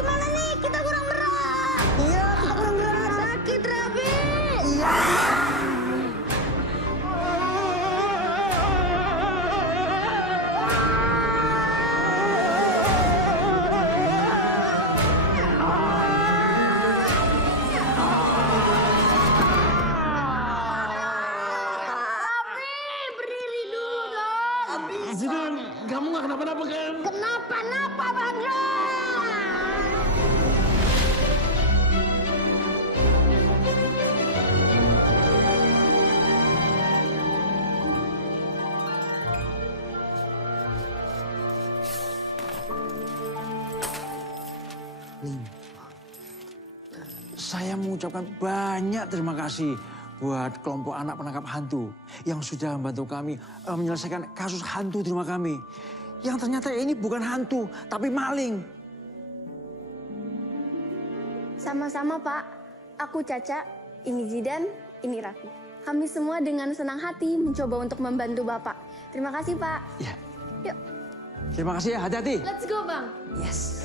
gimana nih? Kita kurang berat. Iya, kita kurang berat. Sakit, Raffi. Iya. Raffi, berdiri dulu dong. Zidan, kamu nggak kenapa-napa kan? Kenapa-napa, Bandung? Saya mengucapkan banyak terima kasih buat kelompok anak penangkap hantu yang sudah membantu kami menyelesaikan kasus hantu di rumah kami. Yang ternyata ini bukan hantu, tapi maling. Sama-sama, Pak. Aku Caca, ini Zidan, ini Raffi. Kami semua dengan senang hati mencoba untuk membantu Bapak. Terima kasih, Pak. Ya. Yuk, Terima kasih ya, hati-hati. let's go, Bang. Yes.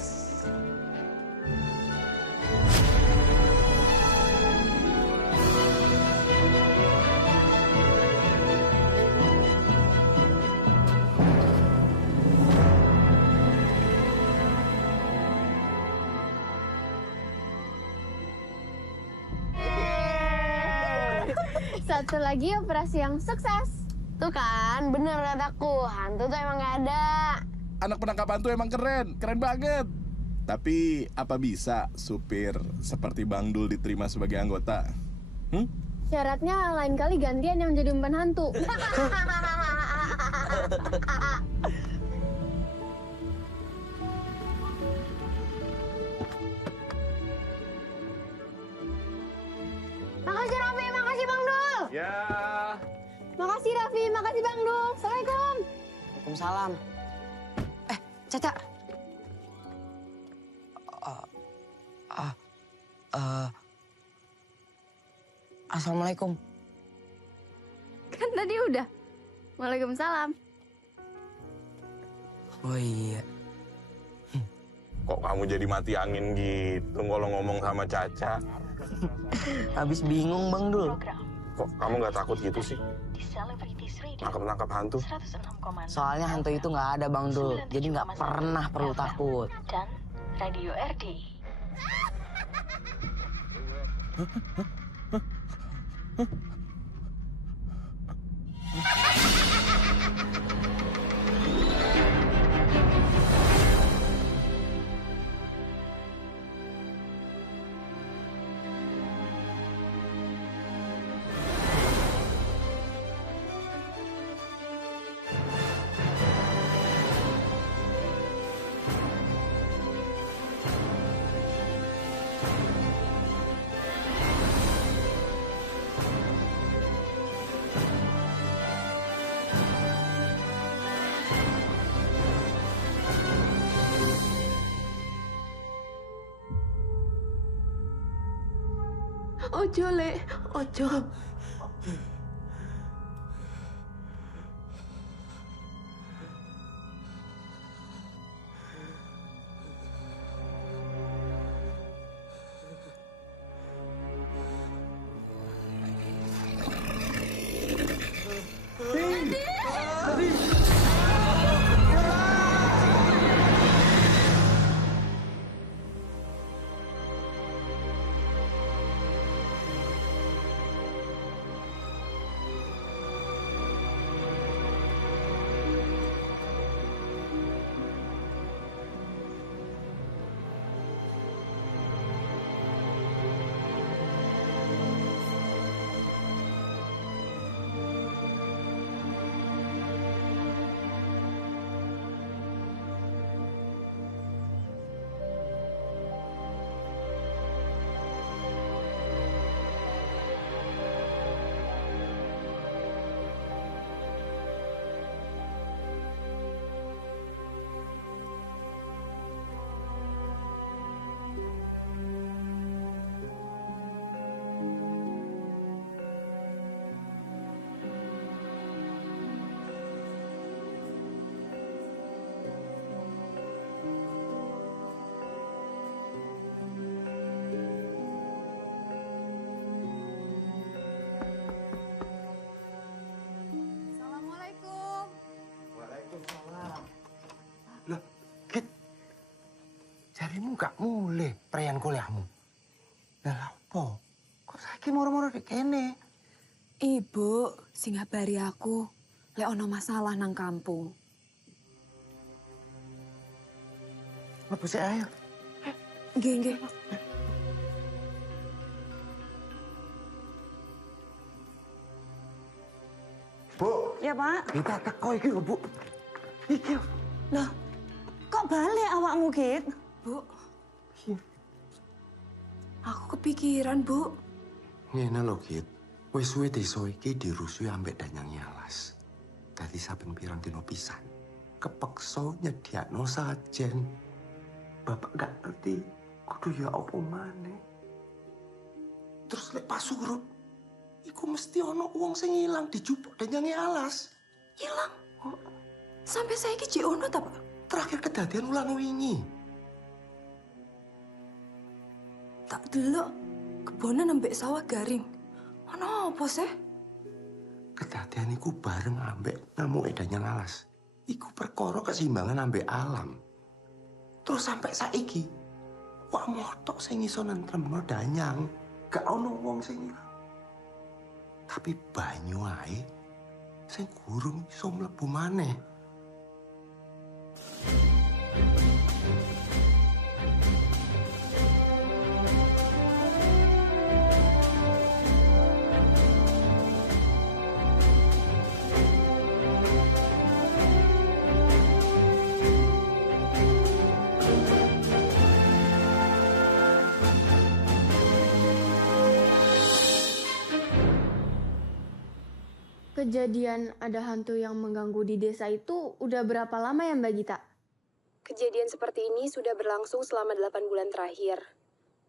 Satu lagi operasi yang sukses. Tuh kan, bener kataku. Hantu tuh emang gak ada. Anak penangkap hantu emang keren, keren banget. Tapi apa bisa supir seperti Bang Dul diterima sebagai anggota? Syaratnya lain kali gantian yang jadi umpan hantu. Makasih Raffi, makasih Bang Dul. Ya. Makasih Raffi, makasih Bang Dul. Assalamualaikum. Waalaikumsalam. Caca. Assalamualaikum. Kan tadi udah. Waalaikumsalam. Oh iya. Kok kamu jadi mati angin gitu kalau ngomong sama Caca? Habis bingung Bang Dul. Kok kamu nggak takut gitu sih? Nangkap hantu? Soalnya hantu itu nggak ada Bang Dul. Jadi nggak pernah perlu takut. Dan Radio RD. Ojo, Le. Ojo. Gawemu gak mulih perayaan kuliahmu. Lah apa? Kok saiki moro-moro di kene? Ibu, sing ngabari aku, lek ono masalah nang kampung. Mlebu sik ayo. Nggih, nggih. Bu. Ya, Pak. Kita teko iki lho, Bu. Iki. Loh, kok balik awakmu, Git? Bu. Aku kepikiran, Bu. Ngene lho, Git. Wis suwe desa iki dirusui ambek Danyang Alas. Dadi saben pirang dina pisan kepeksa nyediakno sajen. Bapak gak ngerti kudu ya apa maneh. Terus lek pas surut iku mesti ono wong sing ilang dijupuk Danyang Alas. Hilang? Sampai saiki jek ono ta, Pak? Terakhir kedadian ulang wingi. Tak delok kebonan ambek sawah garing. Ono apa sih? Kedadian iku bareng ambek ngamuke Danyang Alas. Iku perkara keseimbangan ambek alam. Terus sampai saiki, wak motok sing iso nentremno Danyang. Gak ono wong sing ilang. Tapi banyu ae sing gurung iso mlebu maneh. Kejadian ada hantu yang mengganggu di desa itu udah berapa lama ya Mbak Gita? Kejadian seperti ini sudah berlangsung selama 8 bulan terakhir.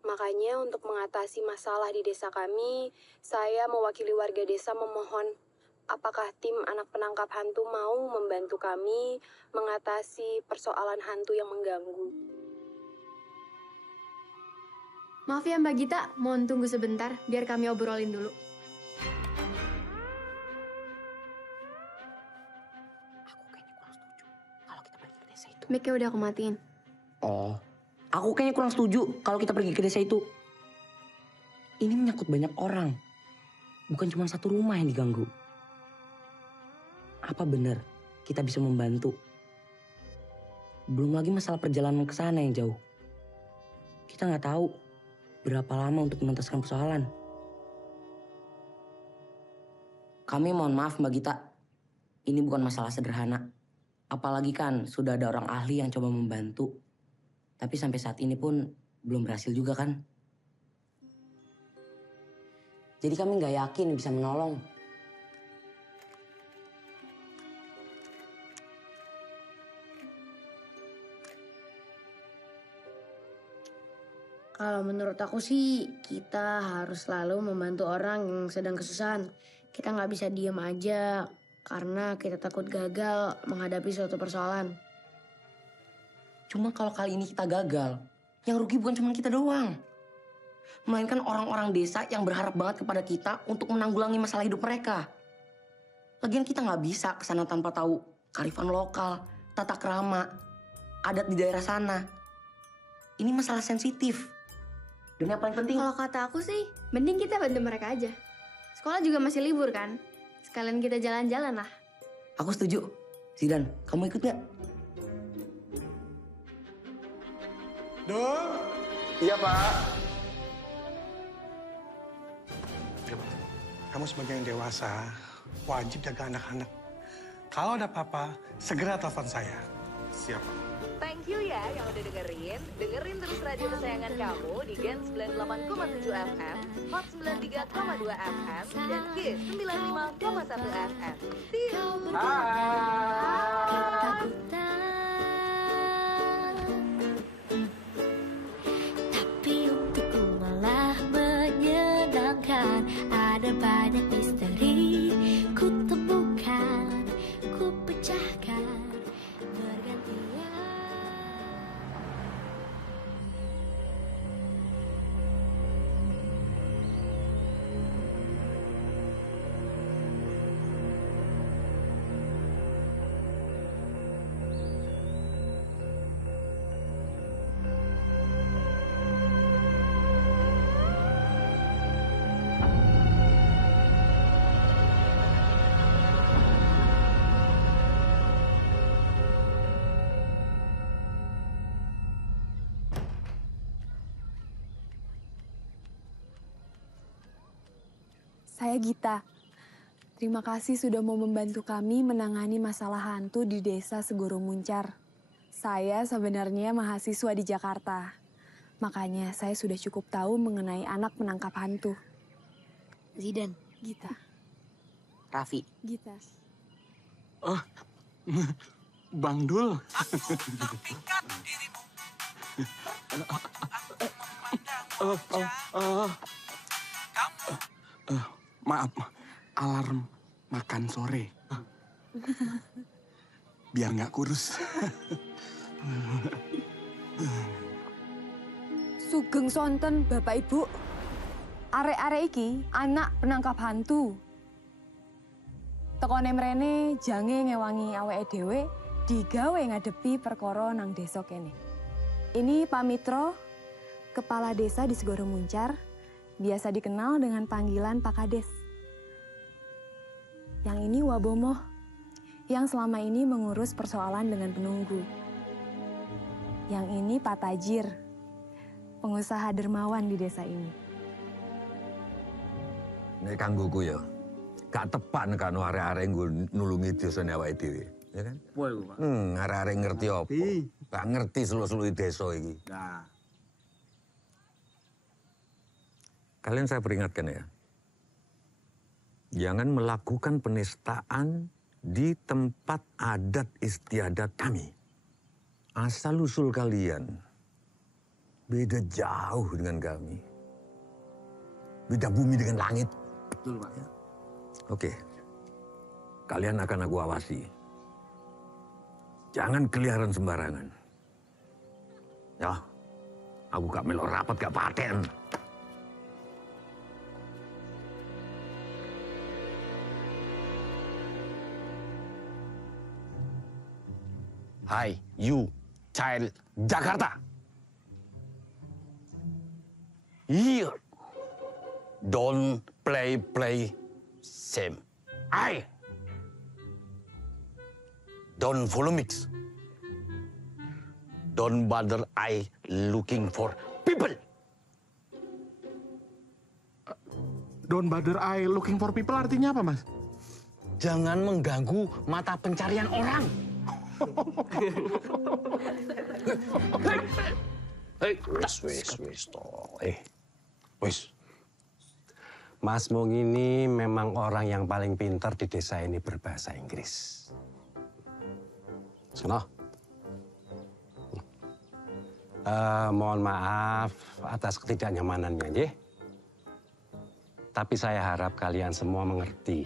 Makanya untuk mengatasi masalah di desa kami, saya mewakili warga desa memohon apakah tim anak penangkap hantu mau membantu kami mengatasi persoalan hantu yang mengganggu. Maaf ya Mbak Gita, mohon tunggu sebentar biar kami obrolin dulu. Mic-nya udah aku matiin. Oh, aku kayaknya kurang setuju kalau kita pergi ke desa itu. Ini menyangkut banyak orang. Bukan cuma satu rumah yang diganggu. Apa benar kita bisa membantu? Belum lagi masalah perjalanan ke sana yang jauh. Kita nggak tahu berapa lama untuk menuntaskan persoalan. Kami mohon maaf Mbak Gita. Ini bukan masalah sederhana. Apalagi kan sudah ada orang ahli yang coba membantu. Tapi sampai saat ini pun belum berhasil juga kan. Jadi kami nggak yakin bisa menolong. Kalau menurut aku sih kita harus selalu membantu orang yang sedang kesusahan. Kita nggak bisa diem aja karena kita takut gagal menghadapi suatu persoalan. Cuma kalau kali ini kita gagal, yang rugi bukan cuma kita doang. Melainkan orang-orang desa yang berharap banget kepada kita untuk menanggulangi masalah hidup mereka. Lagian kita nggak bisa kesana tanpa tahu kearifan lokal, tata krama, adat di daerah sana. Ini masalah sensitif. Dan yang paling penting... Kalau kata aku sih, mending kita bantu mereka aja. Sekolah juga masih libur kan? Sekalian kita jalan-jalan lah. Aku setuju. Zidan, kamu ikut nggak? Dong? Iya, Pak. Kamu sebagai yang dewasa, wajib jaga anak-anak. Kalau ada apa-apa, segera telepon saya. Siap, Pak. Thank you ya yang udah dengerin. Dengerin terus radio kesayangan kamu di Gen 98,7 FM, Hot 93,2 FM, dan Kiss 95,1 FM. See you! Tapi untukku malah menyenangkan. Ada banyak misteri ku temukan, ku pecahkan bergantian. Saya Gita. Terima kasih sudah mau membantu kami menangani masalah hantu di desa Segoro Muncar. Saya sebenarnya mahasiswa di Jakarta. Makanya saya sudah cukup tahu mengenai anak penangkap hantu. Zidan. Gita. Raffi. Gita. Oh, Bang Dul. Maaf, alarm makan sore. Biar nggak kurus. Sugeng sonten Bapak Ibu. Arek-arek iki anak penangkap hantu. Tekone mrene jange ngewangi awake dhewe digawe ngadepi perkara nang desa kene. Ini Pak Mitro, Kepala Desa di Segoro Muncar, biasa dikenal dengan panggilan Pak Kades. Yang ini Wabomo, yang selama ini mengurus persoalan dengan penunggu. Yang ini Pak Tajir, pengusaha dermawan di desa ini. Nek kanggoku ya, gak tepat nek anu arek-arek nggo nulungi desane awake dhewe, ya kan? Arek-arek ngerti apa? Gak ngerti seluk-seluki desa iki. Nah. Kalian saya peringatkan ya. Jangan melakukan penistaan di tempat adat istiadat kami. Asal-usul kalian beda jauh dengan kami. Beda bumi dengan langit. Betul, Pak. Ya. Oke. Kalian akan aku awasi. Jangan keliaran sembarangan. Ya, aku gak melok rapat, gak paten. Hai, you, child Jakarta. Here, don't play same. I don't follow mix. Don't bother I looking for people. Don't bother I looking for people artinya apa, Mas? Jangan mengganggu mata pencarian orang. Wis. Mas Mung ini memang orang yang paling pintar di desa ini berbahasa Inggris. Sono. Mohon maaf atas ketidaknyamanannya, nggih. Tapi saya harap kalian semua mengerti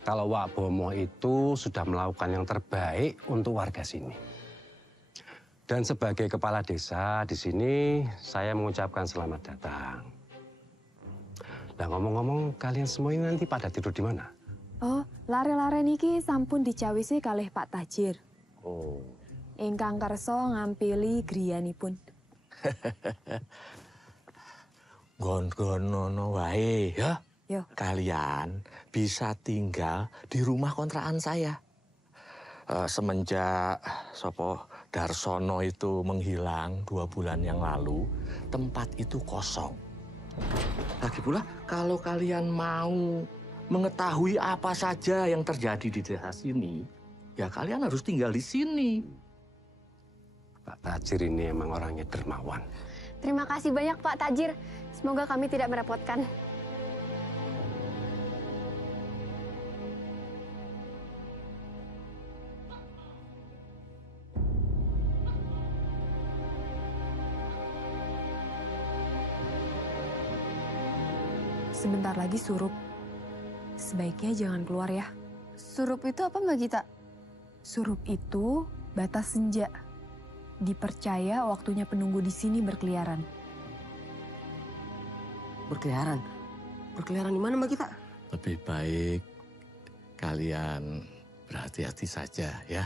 kalau Wak Bomo itu sudah melakukan yang terbaik untuk warga sini. Dan sebagai kepala desa di sini, saya mengucapkan selamat datang. Nah, ngomong-ngomong, kalian semua ini nanti pada tidur di mana? Oh, lare-lare niki sampun dicawisi kalih Pak Tajir. Oh. Ingkang kersa ngampili griyanipun. Gon-gonono wae ya. Yo. Kalian bisa tinggal di rumah kontrakan saya. Semenjak Sopo Darsono itu menghilang 2 bulan yang lalu, tempat itu kosong. Lagi pula kalau kalian mau mengetahui apa saja yang terjadi di desa sini, ya kalian harus tinggal di sini. Pak Tajir ini emang orangnya dermawan. Terima kasih banyak Pak Tajir. Semoga kami tidak merepotkan. Sebentar lagi surup. Sebaiknya jangan keluar ya. Surup itu apa Mbak Gita? Surup itu batas senja. Dipercaya waktunya penunggu di sini berkeliaran. Berkeliaran? Berkeliaran di mana Mbak Gita? Lebih baik kalian berhati-hati saja ya.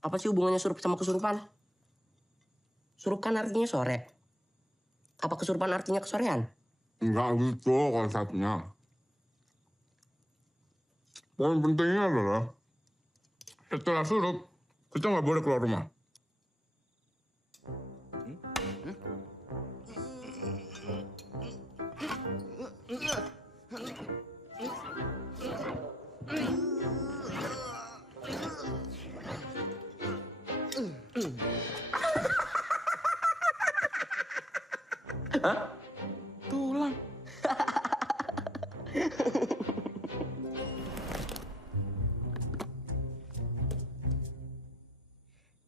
Apa sih hubungannya surup sama kesurupan? Surup kan artinya sore. Apa kesurupan artinya kesorean? Enggak gitu konsepnya. Poin pentingnya adalah setelah surup, kita nggak boleh keluar rumah. Hah? Tulang.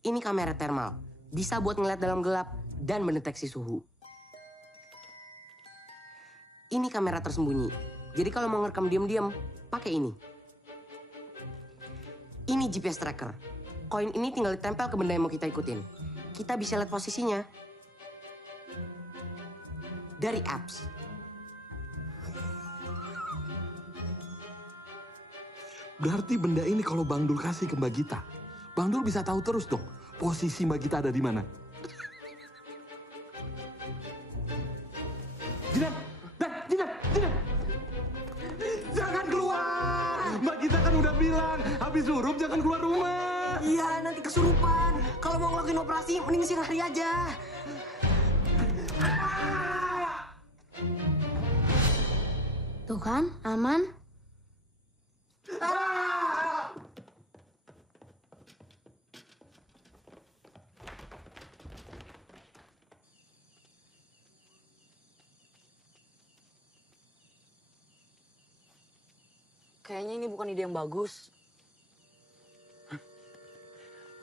Ini kamera thermal, bisa buat ngeliat dalam gelap dan mendeteksi suhu. Ini kamera tersembunyi, jadi kalau mau ngerekam diam-diam, pakai ini. Ini GPS tracker. Koin ini tinggal ditempel ke benda yang mau kita ikutin. Kita bisa lihat posisinya dari apps. Berarti benda ini kalau Bang Dul kasih ke Mbak Gita, Bang Dul bisa tahu terus dong posisi Mbak Gita ada di mana. Jidan! Jangan keluar! Mbak Gita kan udah bilang, habis surup jangan keluar rumah. Iya, nanti kesurupan. Kalau mau ngelakuin operasi, mending siang hari aja. Tuh kan, aman. Kayaknya ini bukan ide yang bagus.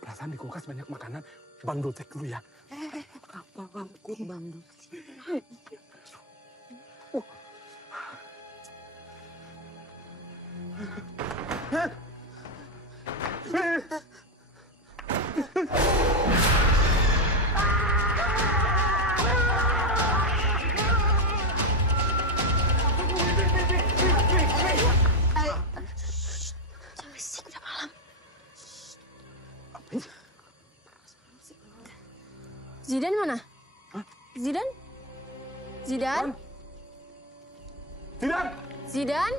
Perasaan di kulkas banyak makanan. Bang Dul cek dulu ya. Apa bangkut Bang Dul? Zidan mana? Zidan? Zidan? Zidan! Zidan?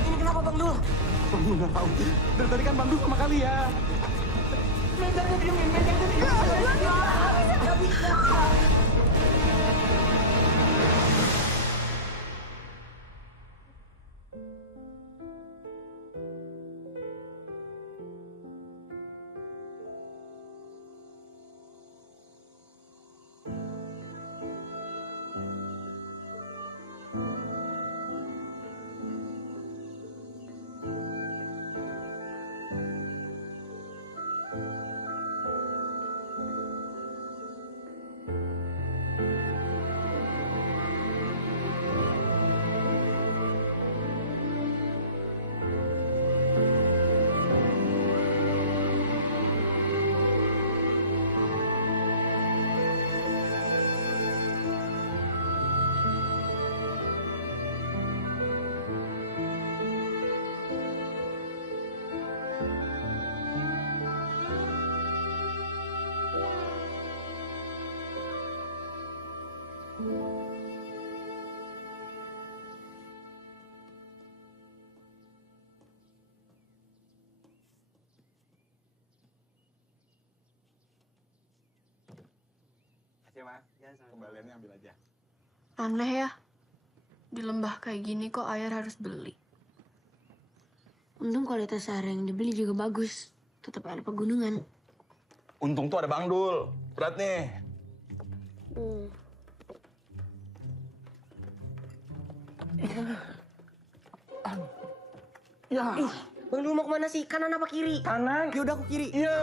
Ini kenapa Bang Dul? Bang Dul nggak tahu. Dari tadi kan Bang Dul sama kalian. Mejanya diemin, mejanya diemin. Gak bisa. Mas, kembaliannya ambil aja. Aneh ya. Di lembah kayak gini kok air harus beli. Untung kualitas air yang dibeli juga bagus. Tetap ada pegunungan. Untung tuh ada Bang Dul. Berat nih. Ya. Bang Dul mau kemana sih? Kanan apa kiri? Kanan. Yaudah aku kiri. Ya.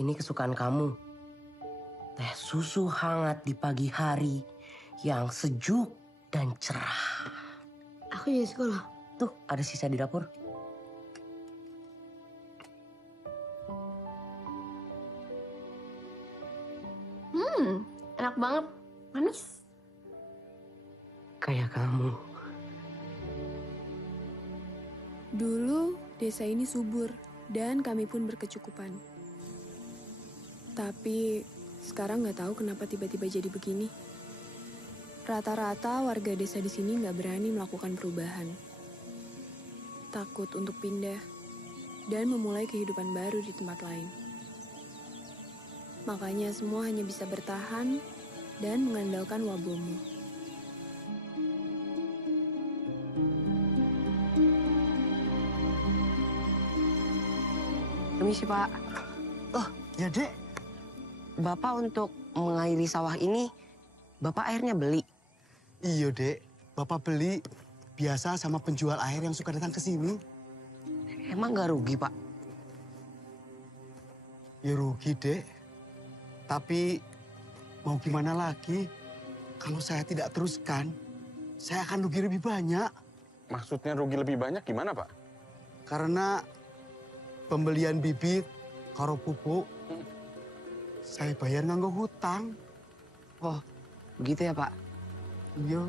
Ini kesukaan kamu. Teh susu hangat di pagi hari yang sejuk dan cerah. Aku jadi sekolah. Tuh, ada sisa di dapur. Enak banget. Manis. Kayak kamu. Dulu desa ini subur dan kami pun berkecukupan. Tapi sekarang nggak tahu kenapa tiba-tiba jadi begini. Rata-rata warga desa di sini nggak berani melakukan perubahan. Takut untuk pindah dan memulai kehidupan baru di tempat lain. Makanya semua hanya bisa bertahan dan mengandalkan Wabomo. Permisi, Pak. Oh, ya, Dek. Bapak untuk mengairi sawah ini, Bapak airnya beli? Iya, Dek. Bapak beli biasa sama penjual air yang suka datang ke sini. Emang nggak rugi, Pak? Ya rugi, Dek. Tapi mau gimana lagi? Kalau saya tidak teruskan, saya akan rugi lebih banyak. Maksudnya rugi lebih banyak gimana, Pak? Karena pembelian bibit, karo pupuk, saya bayar nganggo hutang. Oh, begitu ya, Pak? Iya.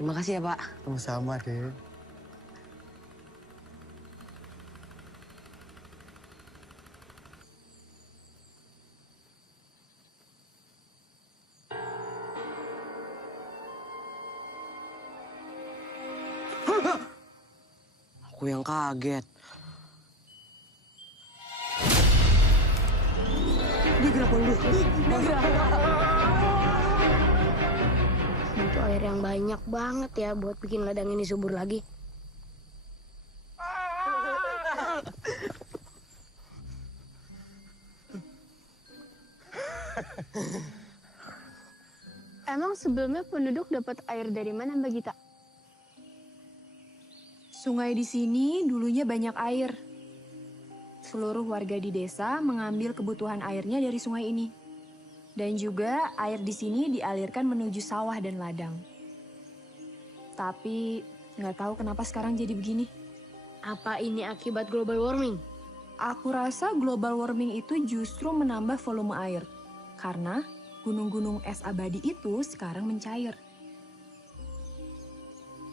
Terima kasih ya, Pak. Sama-sama, Dek. Aku yang kaget. Dia gerak dulu. Dia gerak. Itu air yang banyak banget ya buat bikin ladang ini subur lagi. Emang sebelumnya penduduk dapat air dari mana, Mbak Gita? Sungai di sini dulunya banyak air. Seluruh warga di desa mengambil kebutuhan airnya dari sungai ini. Dan juga air di sini dialirkan menuju sawah dan ladang. Tapi nggak tahu kenapa sekarang jadi begini. Apa ini akibat global warming? Aku rasa global warming itu justru menambah volume air. Karena gunung-gunung es abadi itu sekarang mencair.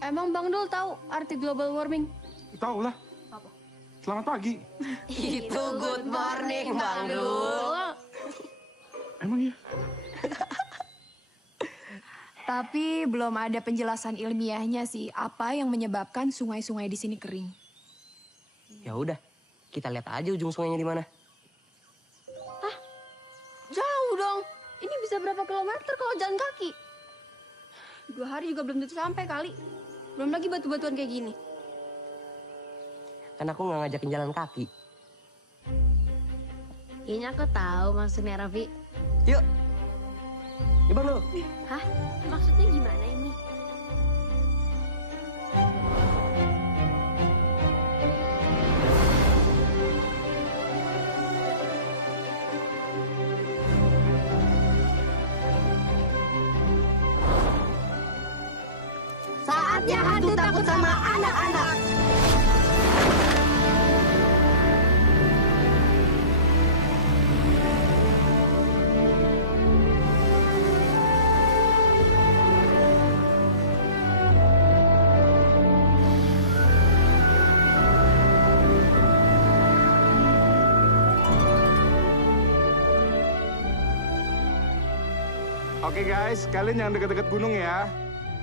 Emang Bang Dul tahu arti global warming? Tahu lah. Apa? Selamat pagi. Itu good morning, Bang Dul. Emang iya? Tapi belum ada penjelasan ilmiahnya sih apa yang menyebabkan sungai-sungai di sini kering. Ya udah, kita lihat aja ujung sungainya di mana. Hah? Jauh dong. Ini bisa berapa kilometer kalau jalan kaki? 2 hari juga belum tentu sampai kali. Belum lagi batu-batuan kayak gini. Kan aku nggak ngajakin jalan kaki. Kayaknya aku tahu maksudnya Raffi. Yuk. Yuk, Bang Dul. Hah? Maksudnya gimana ini? Saatnya hantu takut sama anak-anak. Oke guys, kalian jangan deket-deket gunung ya.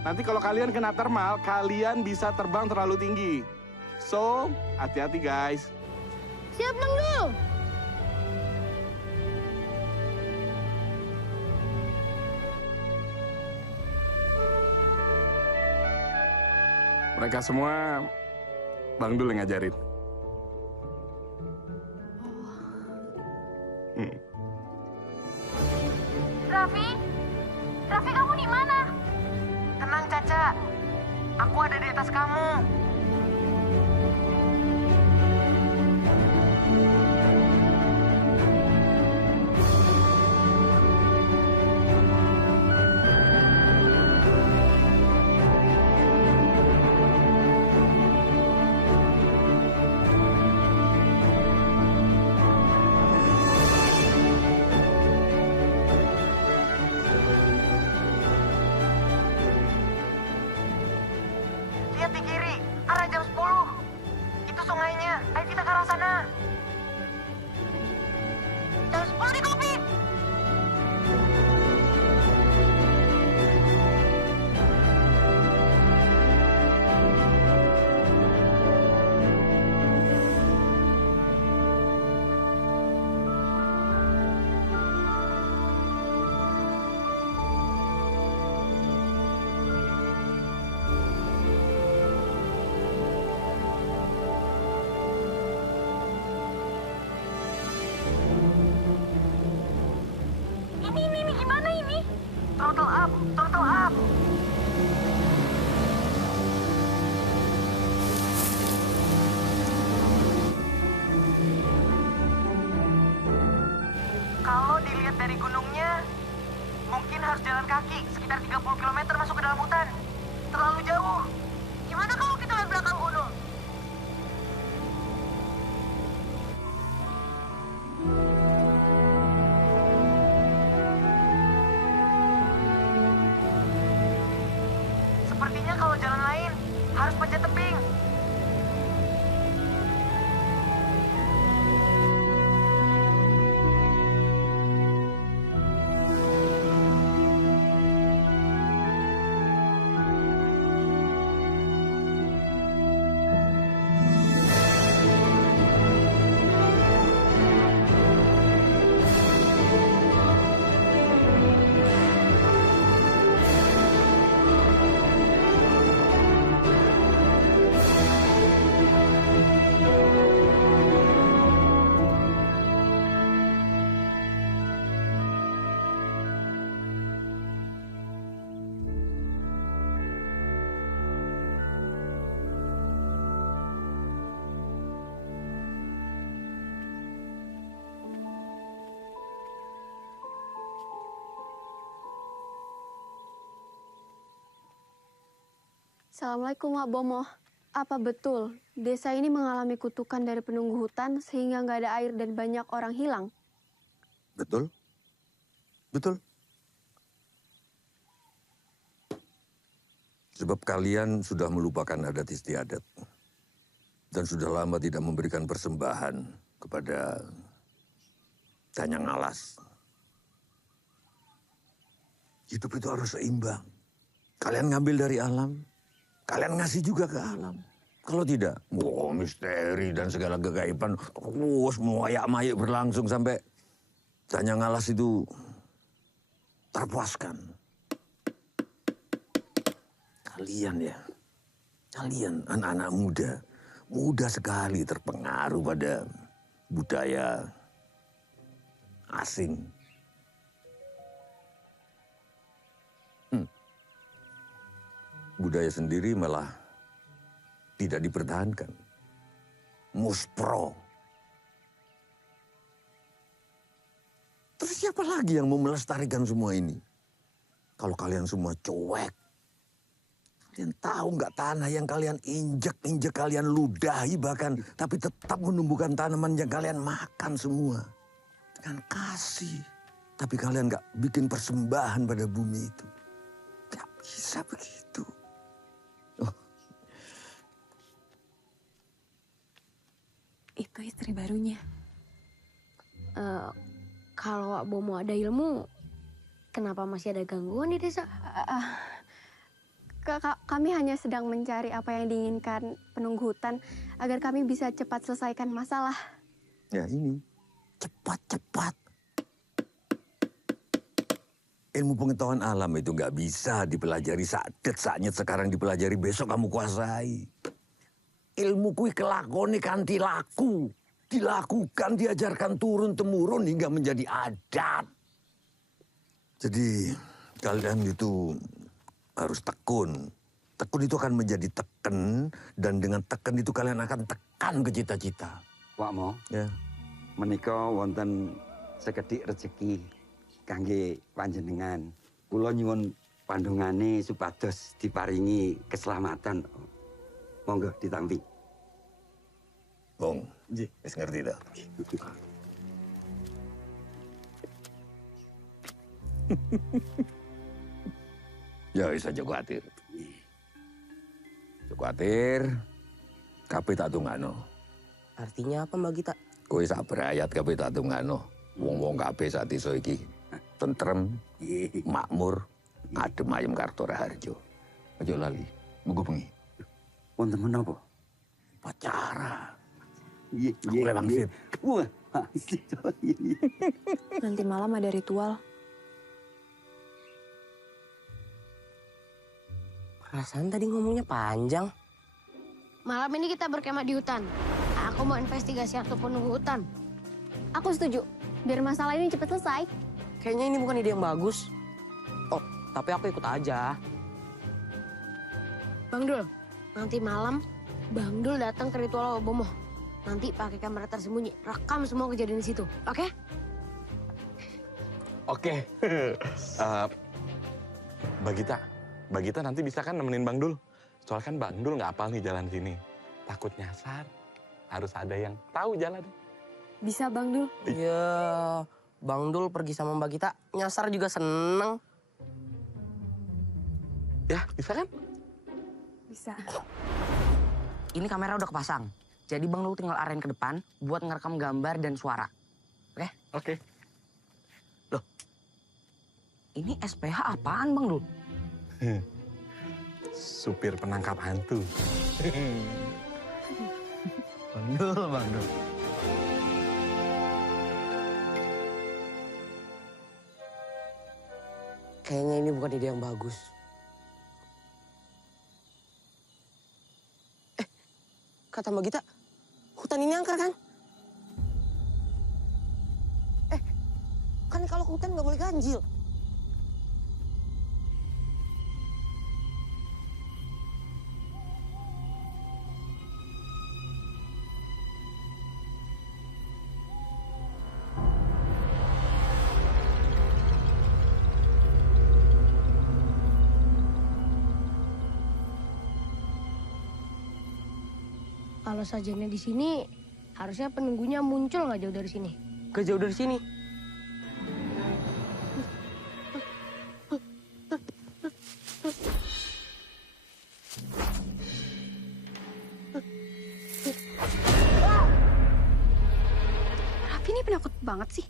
Nanti kalau kalian kena termal, kalian bisa terbang terlalu tinggi. So, hati-hati guys. Siap, Bang Dul. Mereka semua Bang Dul yang ngajarin. Raffi? Raffi, kamu di mana? Tenang, Caca. Aku ada di atas kamu. Lihat di kiri, arah jam 10. Itu sungainya. Ayo kita ke arah sana. Jam 10 di kopi. Ini gimana ini? Throttle up, throttle up. Kalau dilihat dari gunungnya, mungkin harus jalan kaki sekitar 30 km masuk ke dalam hutan. Terlalu jauh. Gimana kalau kita lihat belakang gunung? Sepertinya kalau jalan lain harus panjat tebing. Assalamualaikum, Wak Bomo. Apa betul desa ini mengalami kutukan dari penunggu hutan sehingga nggak ada air dan banyak orang hilang? Betul? Betul. Sebab kalian sudah melupakan adat istiadat. Dan sudah lama tidak memberikan persembahan kepada Danyang Alas. Hidup itu harus seimbang. Kalian ngambil dari alam, kalian ngasih juga ke alam. Kalau tidak, misteri dan segala kegaiban terus mewayak-mayik berlangsung sampai Danyang Alas itu terpuaskan. Kalian anak-anak muda sekali terpengaruh pada budaya asing. Budaya sendiri malah tidak dipertahankan. Muspro. Terus siapa lagi yang mau melestarikan semua ini? Kalau kalian semua cuek. Kalian tahu nggak tanah yang kalian injek, kalian ludahi bahkan. Tapi tetap menumbuhkan tanaman yang kalian makan semua. Dengan kasih. Tapi kalian nggak bikin persembahan pada bumi itu. Nggak bisa begitu. Itu istri barunya. Kalau Wak Bomo ada ilmu, kenapa masih ada gangguan di desa? Kami hanya sedang mencari apa yang diinginkan penunggu hutan agar kami bisa cepat selesaikan masalah. Ya ini, cepat-cepat. Ilmu pengetahuan alam itu nggak bisa dipelajari saat sekarang dipelajari, besok kamu kuasai. Ilmu kui kelakoni kanthi laku. dilakukan, diajarkan turun-temurun hingga menjadi adat. Jadi kalian itu harus tekun. Tekun itu akan menjadi teken, dan dengan teken itu kalian akan tekan ke cita-cita. Wak Mo, ya. Menika wonten sekedhik rezeki kangge panjenengan. Kula nyuwun pandungane supados diparingi keselamatan. Monggo ditampi. Bong, wis ngerti dah. Ya wis aja khawatir. Khawatir, kabeh tak tungano. Artinya apa Mbak Gita? Kowe sak berayat kabeh tak tungano. Wong-wong kabeh sak desa iki tentrem, makmur, adem ayem karto raharjo. Aja lali, mengko bengi. Wonten menapa? Pacara. Aku wangsit. Wah, Nanti malam ada ritual. Perasaan tadi ngomongnya panjang. Malam ini kita berkemah di hutan. Aku mau investigasi harta penunggu hutan. Aku setuju. Biar masalah ini cepat selesai. Kayaknya ini bukan ide yang bagus. Oh, tapi aku ikut aja. Bang Dul, nanti malam Bang Dul datang ke ritual Bomoh. Nanti pakai kamera tersembunyi, rekam semua kejadian di situ, oke? Oke. Mbak Gita nanti bisa kan nemenin Bang Dul? Soalnya kan Bang Dul nggak hafal nih jalan sini. Takut nyasar. Harus ada yang tahu jalan. Bisa Bang Dul? Iya, Bang Dul pergi sama Mbak Gita, nyasar juga seneng. Ya, bisa kan? Bisa. Ini kamera udah kepasang. Jadi Bang Dul tinggal aren ke depan buat ngerekam gambar dan suara. Oke? Oke. Loh, ini SPH apaan Bang Dul? Supir penangkap hantu. Bang Dul. Kayaknya ini bukan ide yang bagus. Kata Mbak Gita, hutan ini angker kan? Kan kalau hutan nggak boleh ganjil. Kalau sajennya di sini, harusnya penunggunya muncul nggak jauh dari sini. Gak jauh dari sini. Raffi ini penakut banget sih.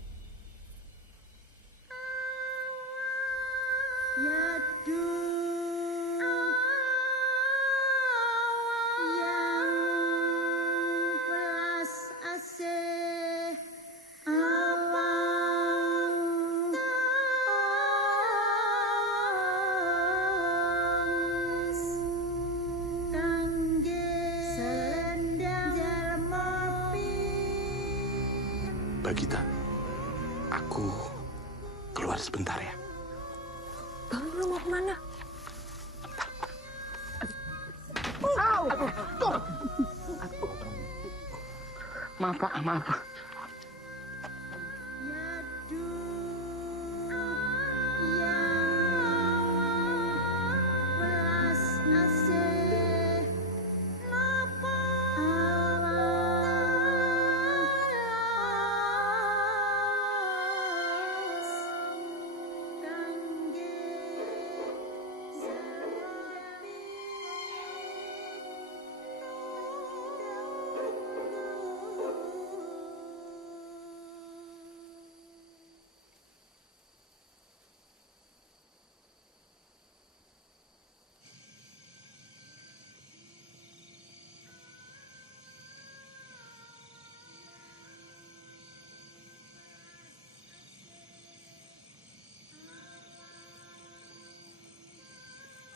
Mbak Gita, aku keluar sebentar ya. Bang Dul mau kemana? Maaf Pak, maaf Pak.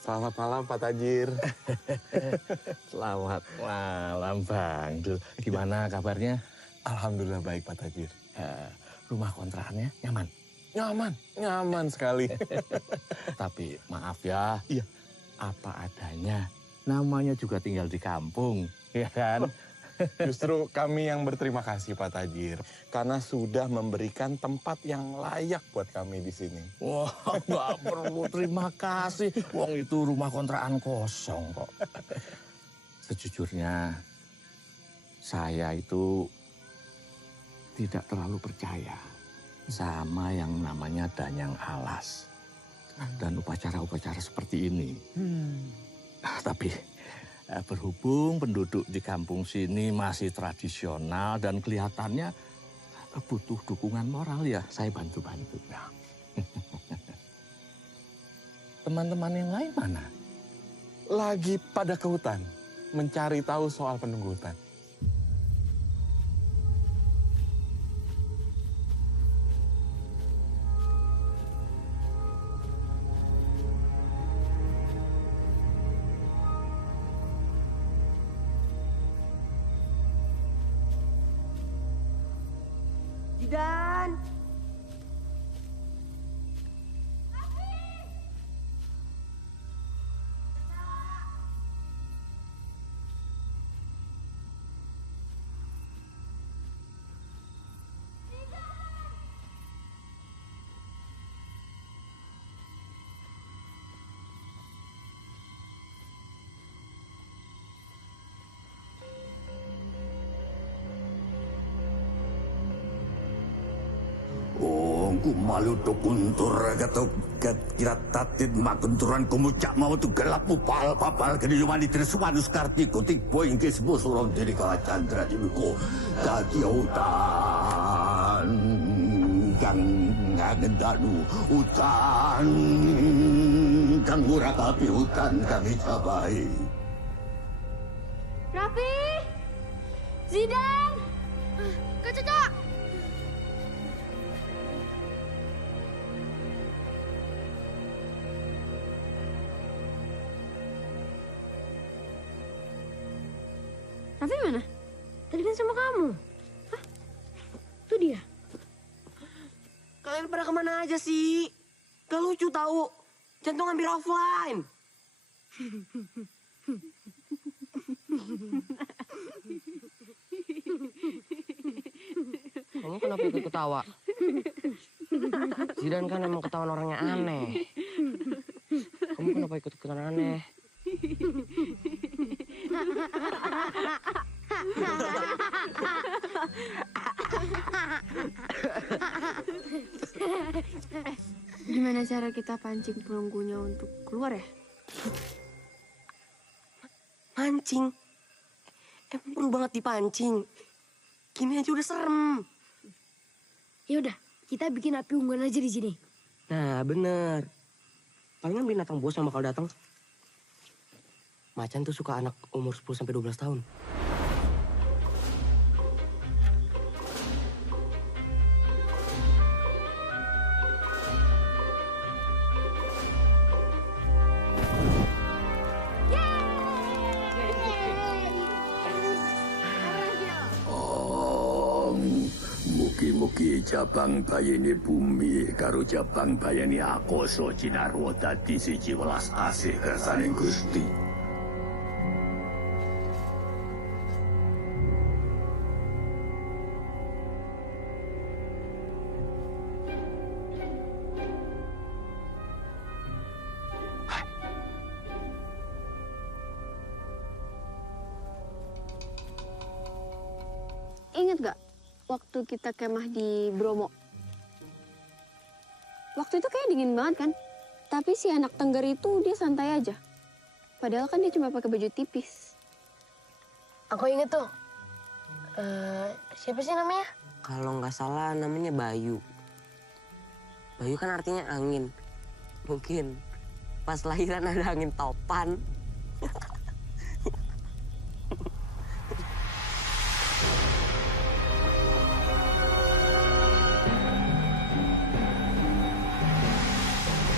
Selamat malam Pak Tajir. Selamat malam Bang Dul. Gimana kabarnya? Alhamdulillah baik Pak Tajir. Rumah kontrakannya nyaman? Nyaman sekali. Tapi maaf ya, iya. Apa adanya. Namanya juga tinggal di kampung, ya kan? Justru kami yang berterima kasih Pak Tajir. Karena sudah memberikan tempat yang layak buat kami di sini. Wah, nggak perlu terima kasih. Wong itu rumah kontrakan kosong kok. Sejujurnya, saya itu tidak terlalu percaya sama yang namanya danyang alas dan upacara-upacara seperti ini. Tapi berhubung penduduk di kampung sini masih tradisional dan kelihatannya butuh dukungan moral, ya saya bantu-bantu. Teman-teman yang lain mana? Lagi pada ke hutan, mencari tahu soal penunggu hutan. Dan Ku malu tu kuntur gato kira tatit makunturan kumucak mau tu gelap upal papal kini cuma ditreswanus karti kutik poin ke sebuah surong jadi kala chandra di buku dati hutan kang ngagendanu hutan kang murakapi hutan kang hijabai. Raffi! Zidan! Kak Caca! Raffi mana? Tadi kan sama kamu. Hah? Itu dia. kalian pada kemana aja sih? Gak lucu tahu. Jantung hampir offline. Kamu kenapa ikut ketawa? Zidan kan emang ketahuan orangnya aneh. Kamu kenapa ikut-ikutan aneh? Gimana cara kita pancing pelunggunya untuk keluar ya? Mancing? Emang perlu banget dipancing? Gini aja udah serem. Ya udah, kita bikin api unggun aja di sini. Nah, bener. Palingan binatang buas yang bakal datang. Macan tuh suka anak umur 10-12 tahun. Mugi-mugi jabang bayani bumi karo jabang bayani akoso cinarwa dadi siji welas asih kersaning Gusti. Ingat gak waktu kita kemah di Bromo? Waktu itu kayak dingin banget kan? Tapi si anak Tengger itu dia santai aja. Padahal kan dia cuma pakai baju tipis. Aku inget tuh. Siapa sih namanya? Kalau nggak salah namanya Bayu. Bayu kan artinya angin. Mungkin pas lahiran ada angin topan.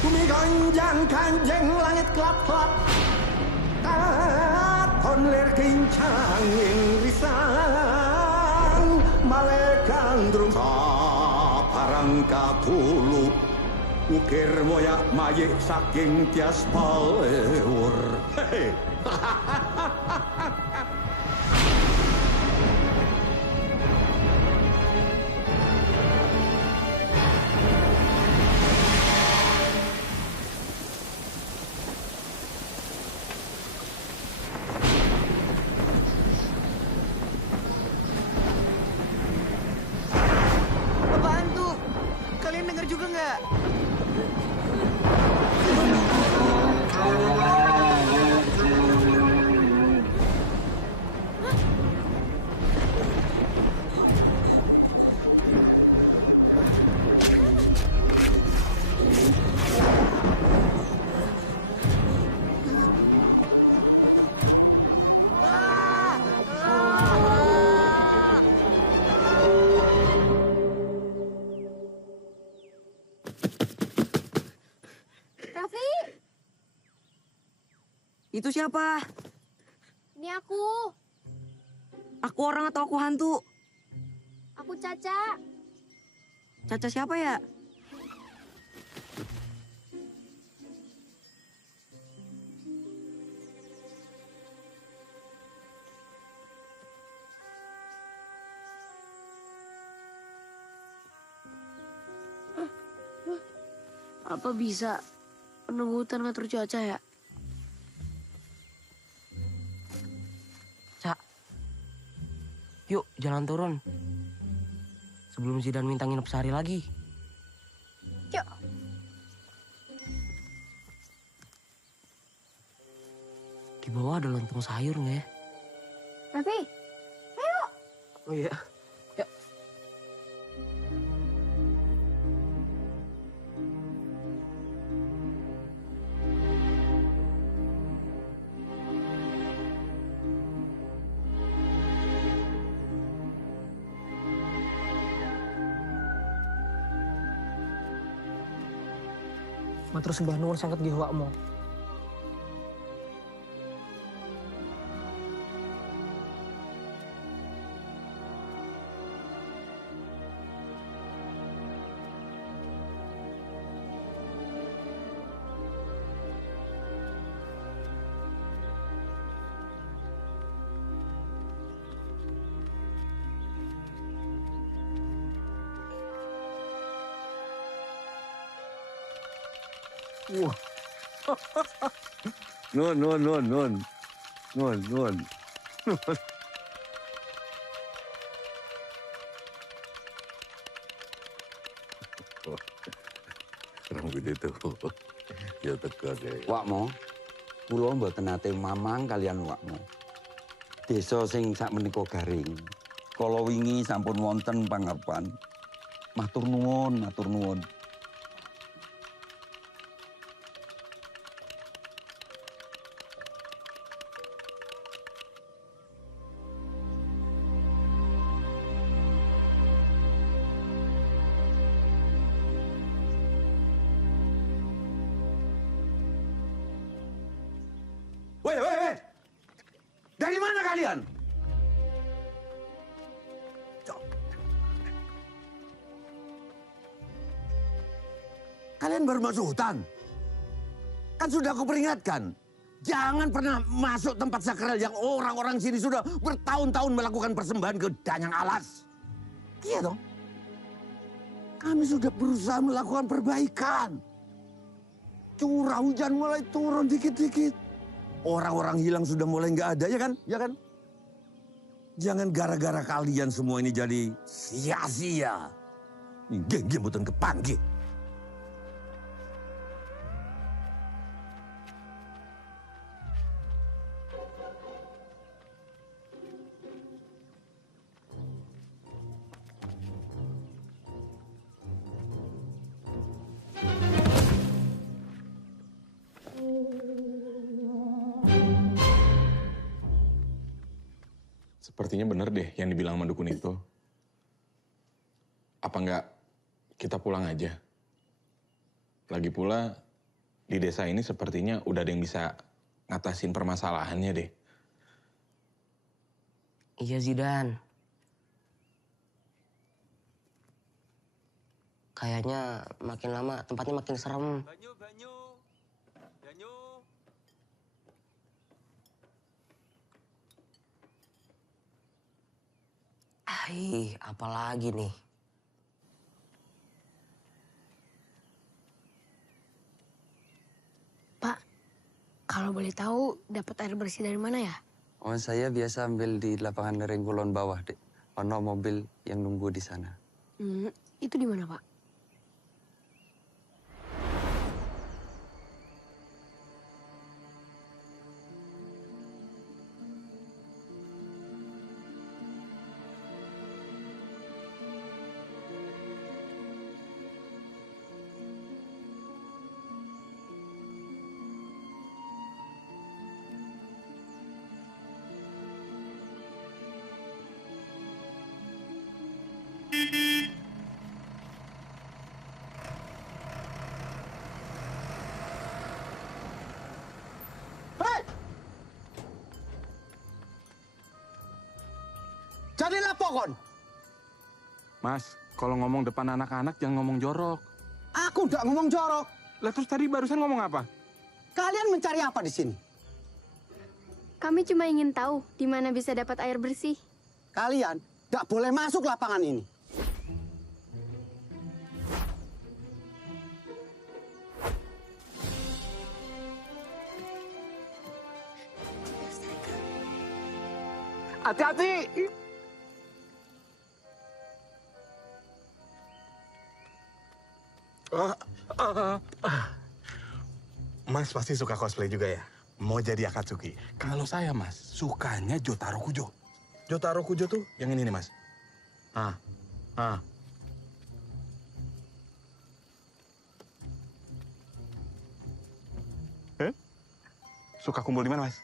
Bumi gonjang kanjeng langit kelap-kelap katon lir kincang ing risang male gandrung sabarang kakulu ukir moyak mayik saking tias paleur. Hei. Apaan tuh? Kalian dengar juga nggak? Raffi, Itu siapa? ini aku. Aku orang atau aku hantu? Aku Caca. Caca siapa ya? Apa bisa penunggu hutan ngatur cuaca ya? Cak, yuk jalan turun. Sebelum Zidan minta nginep sehari lagi. Yuk. Di bawah ada lontong sayur nggak ya? Raffi, ayo. Oh iya. Yuk. Matur sembah nuwun sanget nggih wakmu. Wah. Nun. Rambut itu. Ya teka deh. Wakmo, kula mboten nate mamang kalian wakmo. Desa sing sakmenika garing. Kala wingi sampun wonten pangapan. Matur nuwun. Woi. Dari mana kalian? Kalian baru masuk hutan. Kan sudah aku peringatkan. Jangan pernah masuk tempat sakral yang orang-orang sini sudah bertahun-tahun melakukan persembahan ke Danyang Alas. Iya dong. Kami sudah berusaha melakukan perbaikan. Curah hujan mulai turun dikit-dikit. Orang-orang hilang sudah mulai nggak ada, ya kan? Ya kan? Jangan gara-gara kalian semua ini jadi sia-sia. Geng-geng bukan kepanggil. Sepertinya benar deh yang dibilang sama dukun itu. Apa enggak kita pulang aja? Lagi pula di desa ini sepertinya udah ada yang bisa ngatasin permasalahannya deh. Iya Zidan. Kayaknya makin lama tempatnya makin serem. Apalagi nih? Pak, kalau boleh tahu dapat air bersih dari mana ya? Oh, saya biasa ambil di lapangan Renggulon bawah, Dek. Ono mobil yang nunggu di sana. Itu di mana, Pak? Jadi lapo kon? Mas, kalau ngomong depan anak-anak jangan ngomong jorok. Aku nggak ngomong jorok. Lah terus tadi barusan ngomong apa? Kalian mencari apa di sini? Kami cuma ingin tahu di mana bisa dapat air bersih. Kalian nggak boleh masuk lapangan ini. Hati-hati! Mas pasti suka cosplay juga ya? Mau jadi Akatsuki? Kalau saya, Mas, sukanya Jotaro Kujo. Jotaro Kujo tuh yang ini nih, Mas. Suka kumpul di mana, Mas?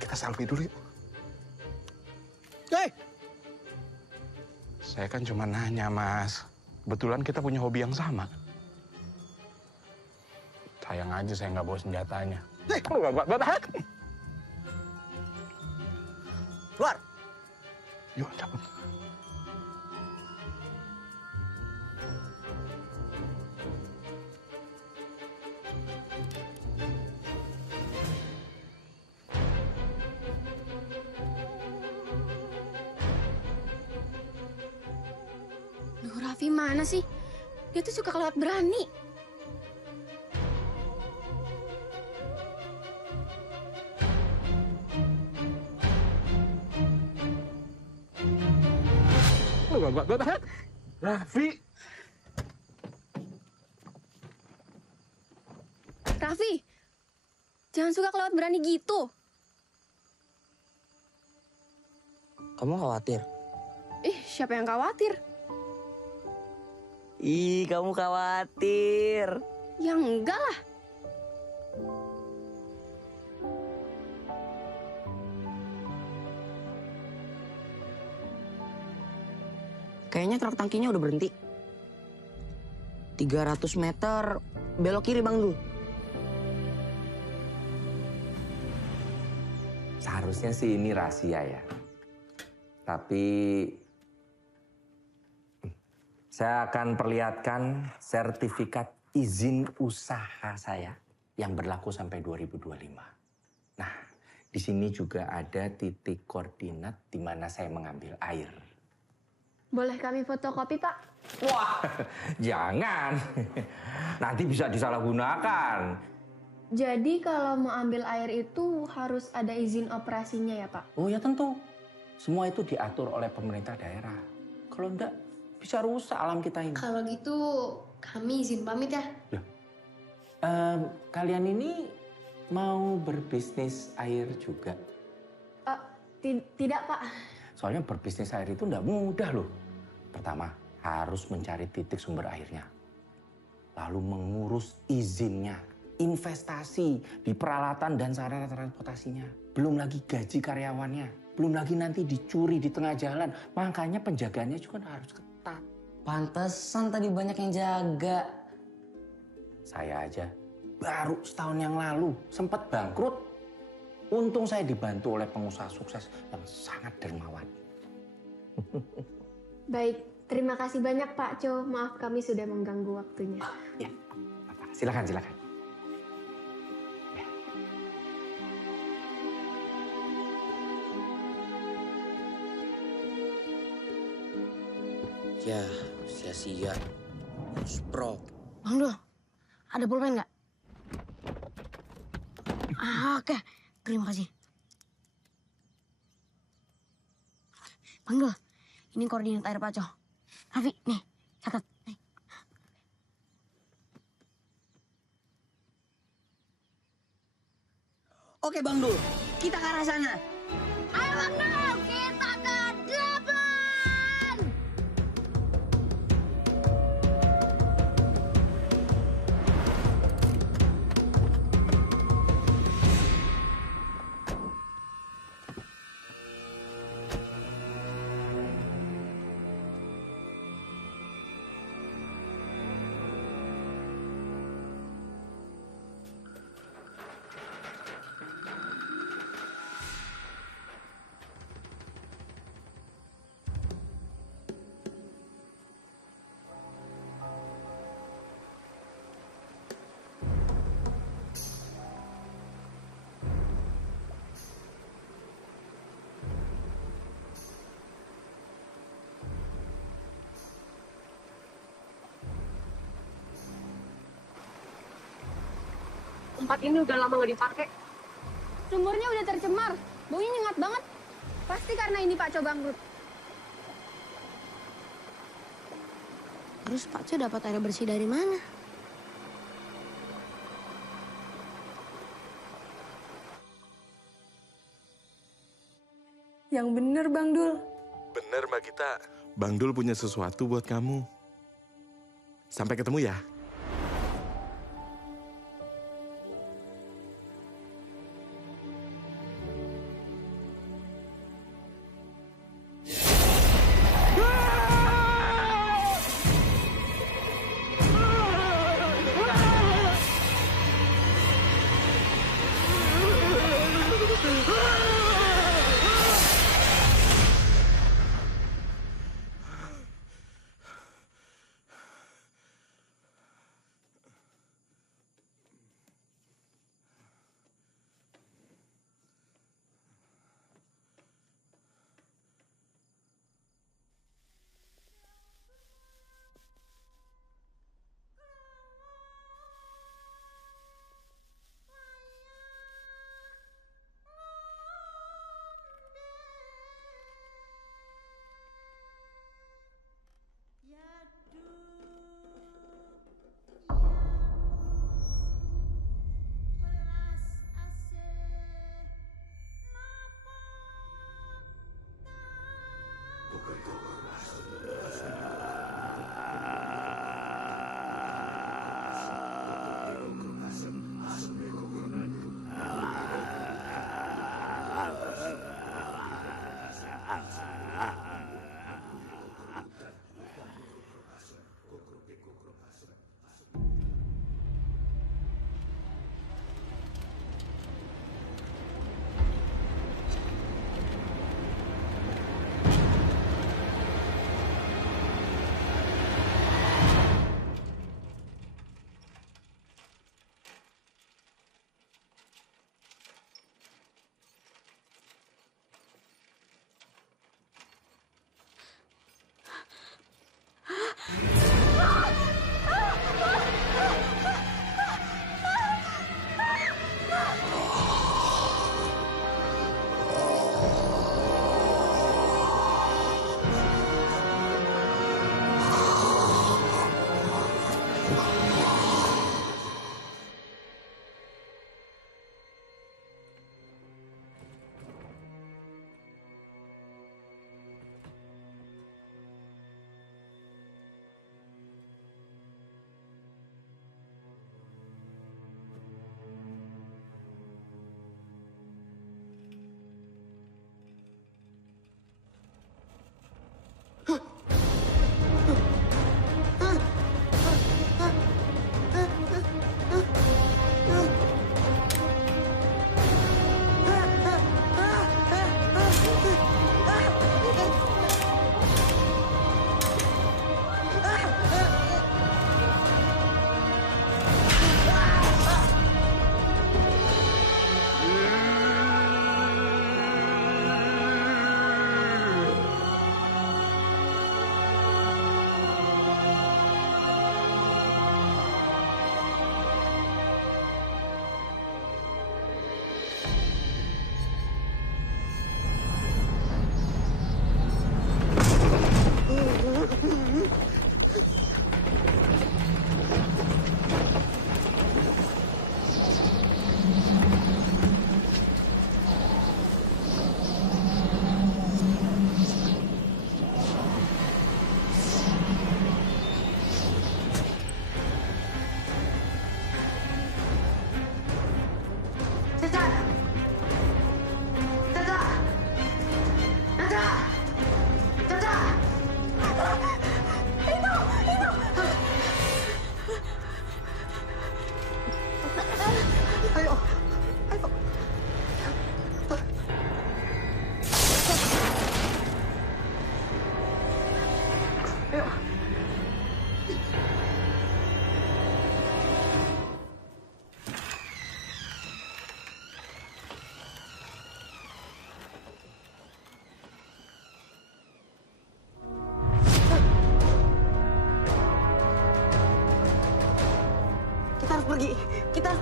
Kita selfie dulu yuk. Saya kan cuma nanya, Mas. Kebetulan kita punya hobi yang sama. Sayang aja saya nggak bawa senjatanya. Keluar. Yuk, cabut. Duh, Raffi mana sih? Dia tuh suka kelewat berani. Raffi! Raffi, jangan suka kelewat berani gitu. Kamu khawatir? Ih, siapa yang khawatir? Ih, kamu khawatir. Ya enggak lah. Kayaknya truk tangkinya udah berhenti. 300 meter, belok kiri Bang Dul. Seharusnya sih ini rahasia ya. Tapi saya akan perlihatkan sertifikat izin usaha saya yang berlaku sampai 2025. Nah, di sini juga ada titik koordinat di mana saya mengambil air. Boleh kami fotokopi, Pak? Wah, jangan. Nanti bisa disalahgunakan. Jadi kalau mau ambil air itu harus ada izin operasinya ya, Pak? Oh ya tentu. Semua itu diatur oleh pemerintah daerah. Kalau enggak, bisa rusak alam kita ini. Kalau gitu kami izin pamit ya. Kalian ini mau berbisnis air juga? Tidak, Pak. Soalnya berbisnis air itu enggak mudah loh. Pertama, harus mencari titik sumber airnya. Lalu mengurus izinnya, investasi di peralatan dan sarana transportasinya. Belum lagi gaji karyawannya. Belum lagi nanti dicuri di tengah jalan. Makanya penjagaannya juga harus ketat. Pantesan tadi banyak yang jaga. Saya aja baru setahun yang lalu sempat bangkrut. Untung saya dibantu oleh pengusaha sukses yang sangat dermawan. Baik, Terima kasih banyak Pak Co. Maaf kami sudah mengganggu waktunya. Ya, silakan, silakan. Ya, sia-sia. Sprok. Bang Dul, ada pulpen nggak? Oke, terima kasih. Bang Dul, ini koordinat air Paco. Raffi, nih, catat. Nih. Oke Bang Dul, kita ke arah sana. Ayo Bang Dul, kita ke depan. Tempat ini udah lama nggak dipakai. Sumurnya udah tercemar, baunya nyengat banget. Pasti karena ini Pak Co bangkrut. Terus Pak Co dapat air bersih dari mana? Yang bener Bang Dul. Bener Mbak Gita, Bang Dul punya sesuatu buat kamu. Sampai ketemu ya.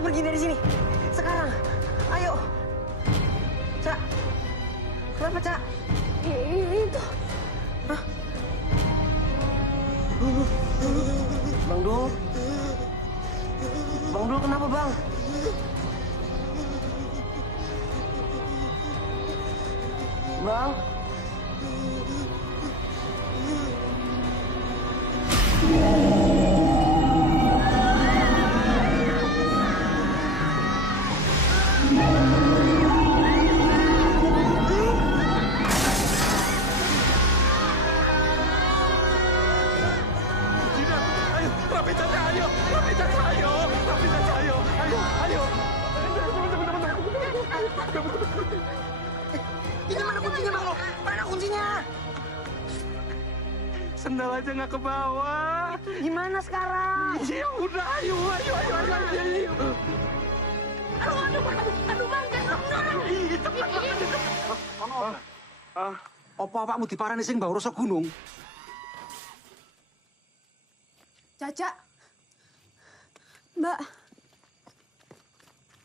pergi dari sini. Sekarang. Ayo. Cak. Kenapa, Cak? Itu. Hah? Bang Dul. Bang Dul kenapa, Bang? Bang. Ini mana kuncinya, Bang? Mana kuncinya? Sendal aja nggak ke bawah. Gimana sekarang? Ya udah, ayo. Aduh, Bang, Apa awakmu diparani sing bau rasa gunung? Caca. Mbak.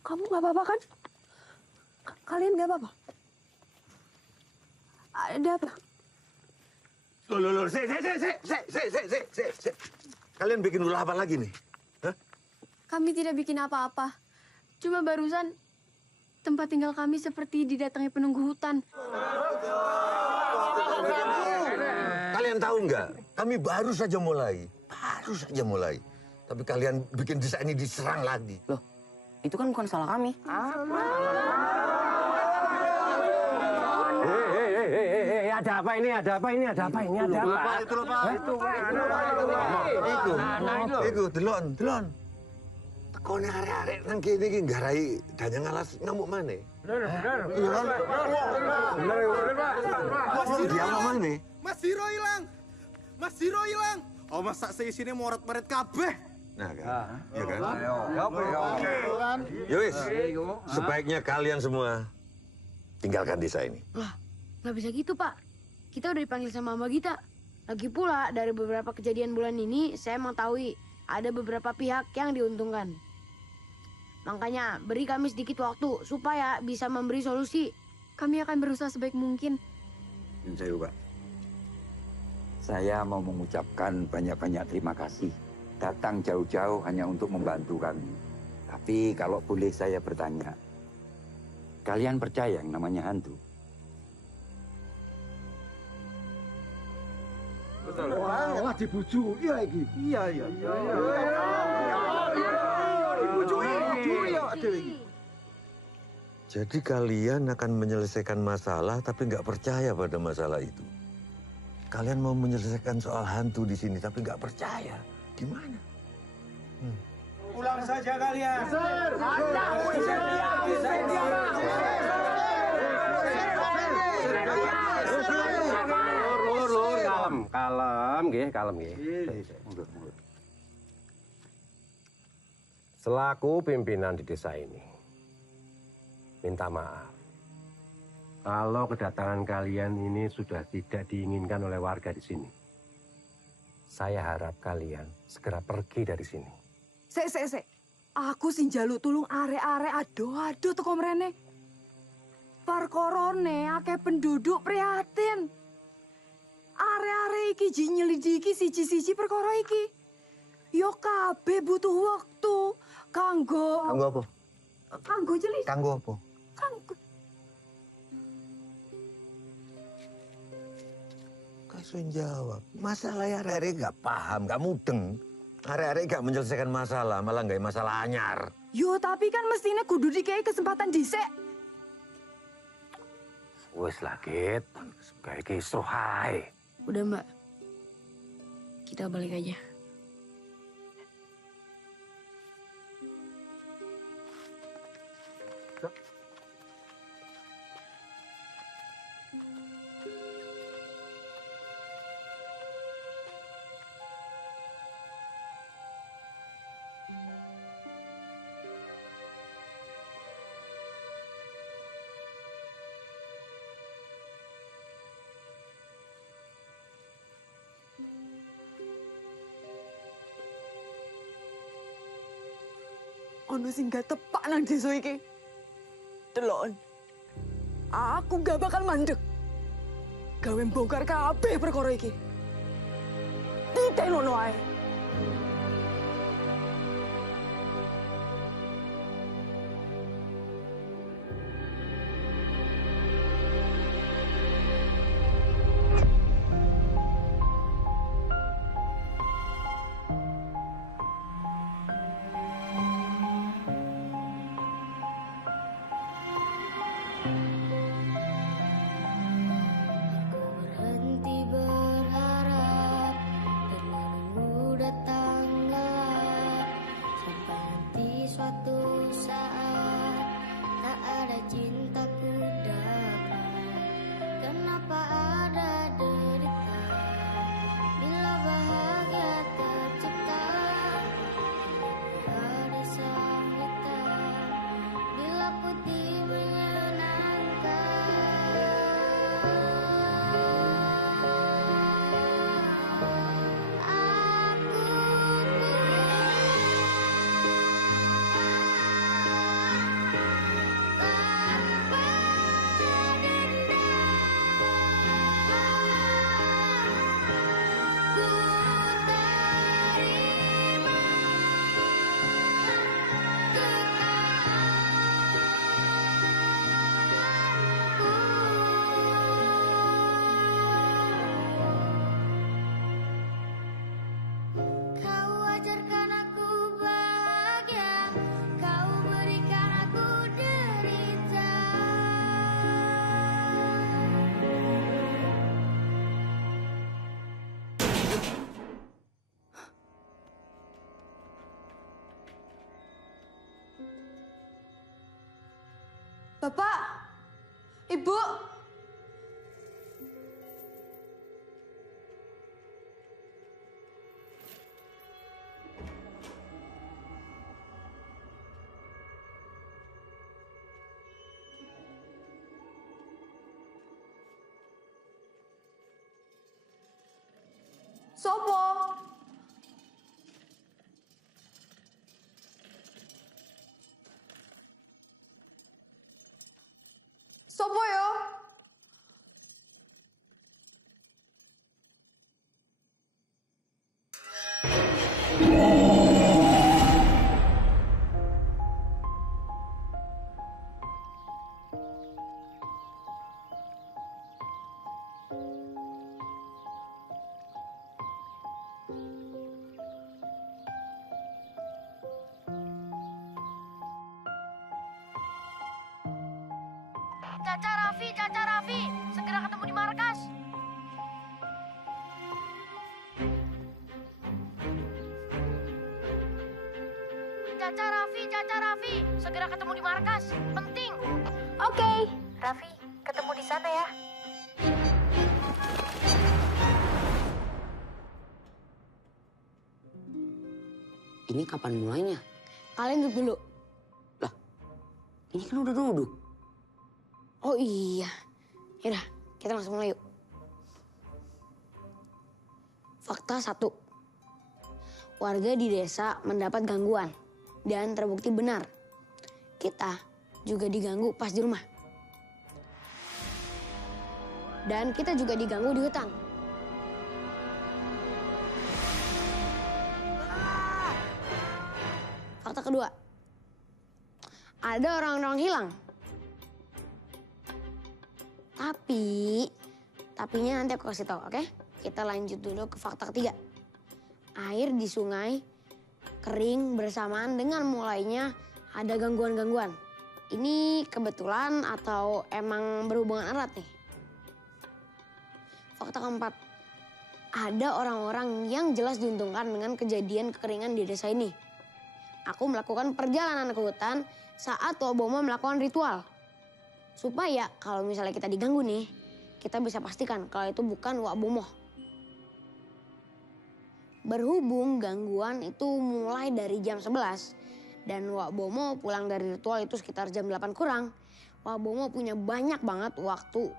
Kamu nggak apa-apa kan? Kalian nggak apa-apa? Ada apa? Loh, Kalian bikin ulah apa lagi nih? Hah? Kami tidak bikin apa-apa. Cuma barusan tempat tinggal kami seperti didatangi penunggu hutan. Kalian tahu nggak? Kami baru saja mulai. Tapi kalian bikin desa ini diserang lagi. Loh, itu kan bukan salah kami. Ada apa ini? Ada apa? Itu loh, Pak. Iku, delon. Tekone arek-arek nang kene iki nggarai danyang alas ngamuk maneh. Bener. Iya kan? Bener, Pak. Dia ngamuk maneh. Mas Ziro hilang. Oh, masa seisine moret-moret kabeh. Nah, kan? Iya kan? Ya wis. Sebaiknya kalian semua tinggalkan desa ini. Wah, nggak bisa gitu, Pak. Kita udah dipanggil sama Mbak Gita. Lagi pula, dari beberapa kejadian bulan ini, saya mengetahui ada beberapa pihak yang diuntungkan. Makanya, beri kami sedikit waktu supaya bisa memberi solusi. Kami akan berusaha sebaik mungkin. Saya, Pak. Saya mau mengucapkan banyak-banyak terima kasih. Datang jauh-jauh hanya untuk membantu kami. Tapi kalau boleh saya bertanya, kalian percaya yang namanya hantu? Wah, dibujuki lagi. Iya. Dibujuki ya dhewe iki. Jadi kalian akan menyelesaikan masalah tapi nggak percaya pada masalah itu. Kalian mau menyelesaikan soal hantu di sini tapi nggak percaya. Gimana? Pulang saja kalian. Kalem nggih. Selaku pimpinan di desa ini, minta maaf. Kalau kedatangan kalian ini sudah tidak diinginkan oleh warga di sini. Saya harap kalian segera pergi dari sini. Sek. Aku sing njaluk tulung arek-arek ado teko mrene. Perkorone akeh penduduk prihatin. Arek-arek iki ji nyelidiki siji-siji perkara iki. Yo kabeh butuh waktu kanggo apa? Kanggo jelis. Kanggo apa? Kasuan jawab. Masalah arek-arek nggak paham, nggak mudeng. Arek-arek nggak menyelesaikan masalah, malah nggak masalah anyar. Yo tapi kan mestinya kudu dikei kesempatan dhisik. Wes lagi, kayak kisruh hai. Udah, Mbak. Kita balik aja. ono sing gak tepak nang desa iki. Delon. Aku gak bakal mandek. Gawe bongkar kabeh perkara iki. Titenono ae. Berhenti berharap dan menunggu datang gelap sampai nanti suatu saat tak ada cintaku dapat. Kenapa ada derita bila bahagia tercipta? Ada sang hitam bila putih menyenangkan. Kau ajarkan aku bahagia, kau berikan aku derita. Bapak, Ibu. Sopo? Sopo yo? Caca Raffi, segera ketemu di markas. Caca Raffi, segera ketemu di markas. Penting. Oke. Raffi, ketemu di sana ya. Ini kapan mulainya? Kalian duduk dulu. Ini kan udah duduk. Oh iya. Yaudah, kita langsung mulai yuk. Fakta 1. Warga di desa mendapat gangguan dan terbukti benar. Kita juga diganggu pas di rumah. Dan kita juga diganggu di hutan. Fakta kedua. Ada orang-orang hilang. Tapinya nanti aku kasih tahu, oke? Kita lanjut dulu ke fakta ketiga. Air di sungai kering bersamaan dengan mulainya ada gangguan-gangguan. Ini kebetulan atau emang berhubungan erat nih? Fakta keempat. Ada orang-orang yang jelas diuntungkan dengan kejadian kekeringan di desa ini. Aku melakukan perjalanan ke hutan saat Tua Bomo melakukan ritual. Supaya kalau misalnya kita diganggu nih, kita bisa pastikan kalau itu bukan Wak Bomo. Berhubung gangguan itu mulai dari jam 11 dan Wak Bomo pulang dari ritual itu sekitar jam 8 kurang, Wak Bomo punya banyak banget waktu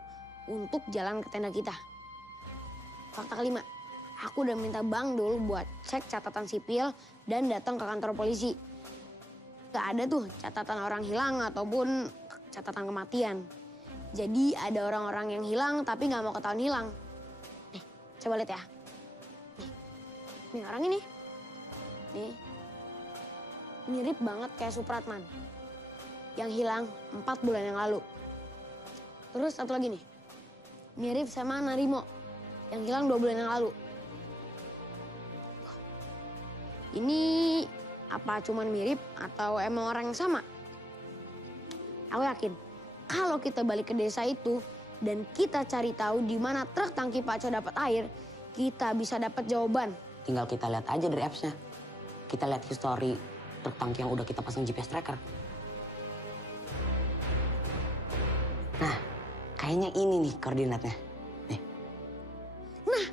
untuk jalan ke tenda kita. Fakta kelima, aku udah minta Bang Dul buat cek catatan sipil dan datang ke kantor polisi. Gak ada tuh catatan orang hilang ataupun catatan kematian. Jadi ada orang-orang yang hilang tapi nggak mau ketahuan hilang. Nih, coba lihat ya. Nih orang ini. Nih. Mirip banget kayak Supratman. Yang hilang 4 bulan yang lalu. Terus satu lagi nih. Mirip sama Narimo. Yang hilang 2 bulan yang lalu. Ini apa cuman mirip atau emang orang yang sama? Aku yakin kalau kita balik ke desa itu dan kita cari tahu di mana truk tangki Pak Co dapat air, kita bisa dapat jawaban. Tinggal kita lihat aja dari apps-nya. Kita lihat histori truk tangki yang udah kita pasang GPS tracker. Nah, kayaknya ini nih koordinatnya. Nih. Nah,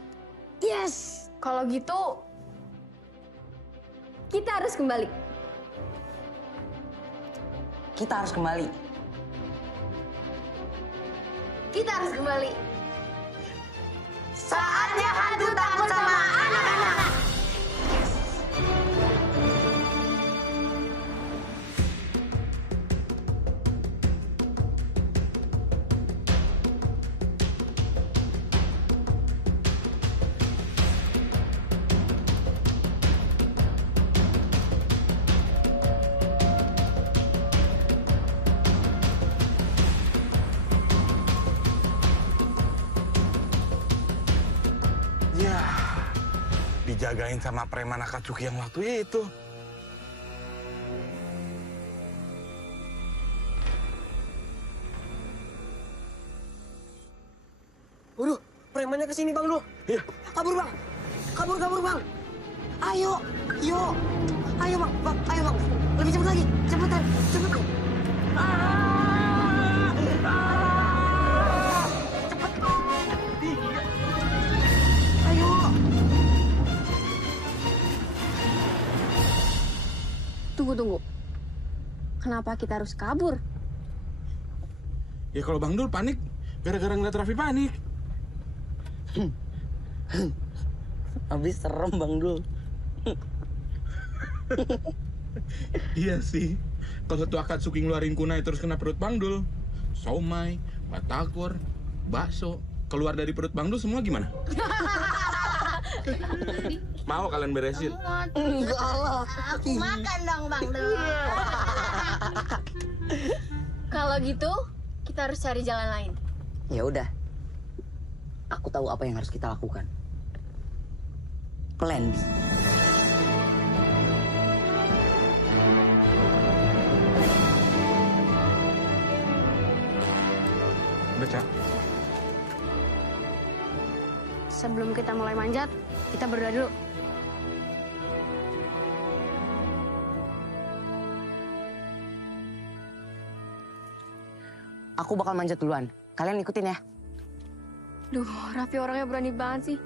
yes. Kalau gitu, kita harus kembali. Kita harus kembali. Kita harus kembali. Saatnya hantu takut sama anak-anak. Ya, dijagain sama preman Akatsuki yang waktu itu. Waduh, premannya kesini Bang Dul. Iya. Kabur Bang. Kabur Bang. Ayo, yuk. Ayo Bang, ayo Bang. Lebih cepat lagi, cepetan. Ayo. Tunggu. Kenapa kita harus kabur? Ya kalau Bang Dul panik, gara-gara ngeliat Raffi panik. Habis serem Bang Dul. Iya sih. Kalau tuh Akatsuki ngeluarin kunai terus kena perut Bang Dul. Somai, batagor, bakso. Keluar dari perut Bang Dul semua gimana? Mau kalian beresin? Enggak lah. Aku makan dong, Bang Dul. Kalau gitu, kita harus cari jalan lain. Ya udah. Aku tahu apa yang harus kita lakukan. Plan B. Udah, Cak. Sebelum kita mulai manjat, kita berdoa dulu. Aku bakal manjat duluan. Kalian ikutin ya. Duh, Raffi orangnya berani banget sih.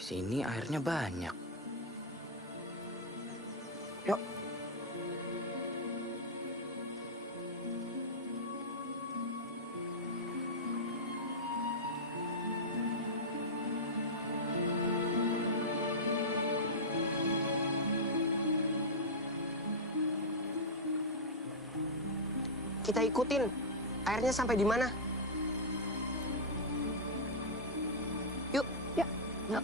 Di sini airnya banyak. Yuk. kita ikutin. Airnya sampai di mana? Yuk. Ya. Yuk.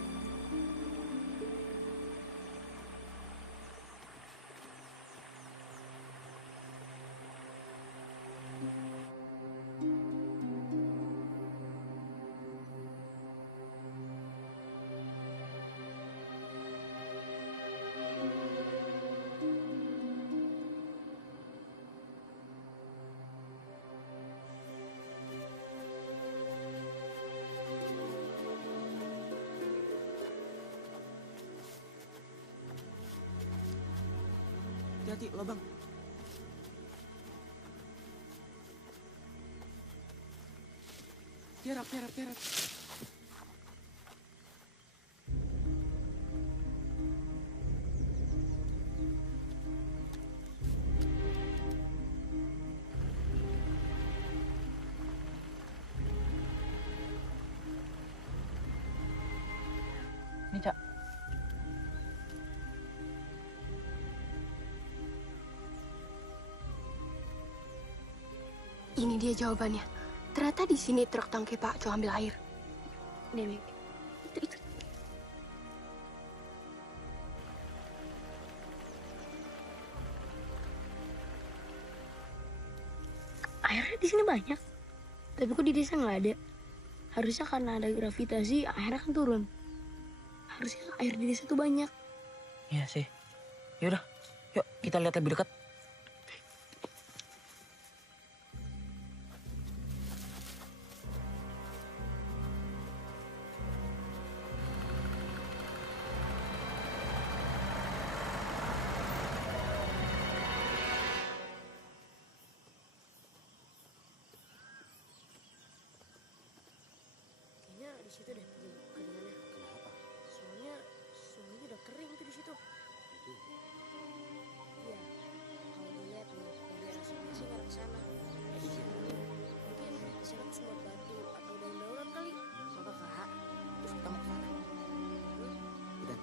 Hati-hati, lubang. Tiarap. Ini, Cak. Ini dia jawabannya. Ternyata di sini truk tangki Pak Co ambil air. Demek. Itu. Airnya di sini banyak. Tapi kok di desa nggak ada? Harusnya karena ada gravitasi, airnya kan turun. Harusnya air di desa tuh banyak. Iya sih. Yaudah, yuk kita lihat lebih dekat. Kayaknya di situ deh kedengarannya. Kenapa? Soalnya sungainya udah kering tuh di situ. Iya. Kalau dilihat nih dari arah sungai sih nggak ke sana. Mungkin di sana tuh cuma batu atau daun-daunan kali. Apa kak? Terus kita mau ke sana. Udah.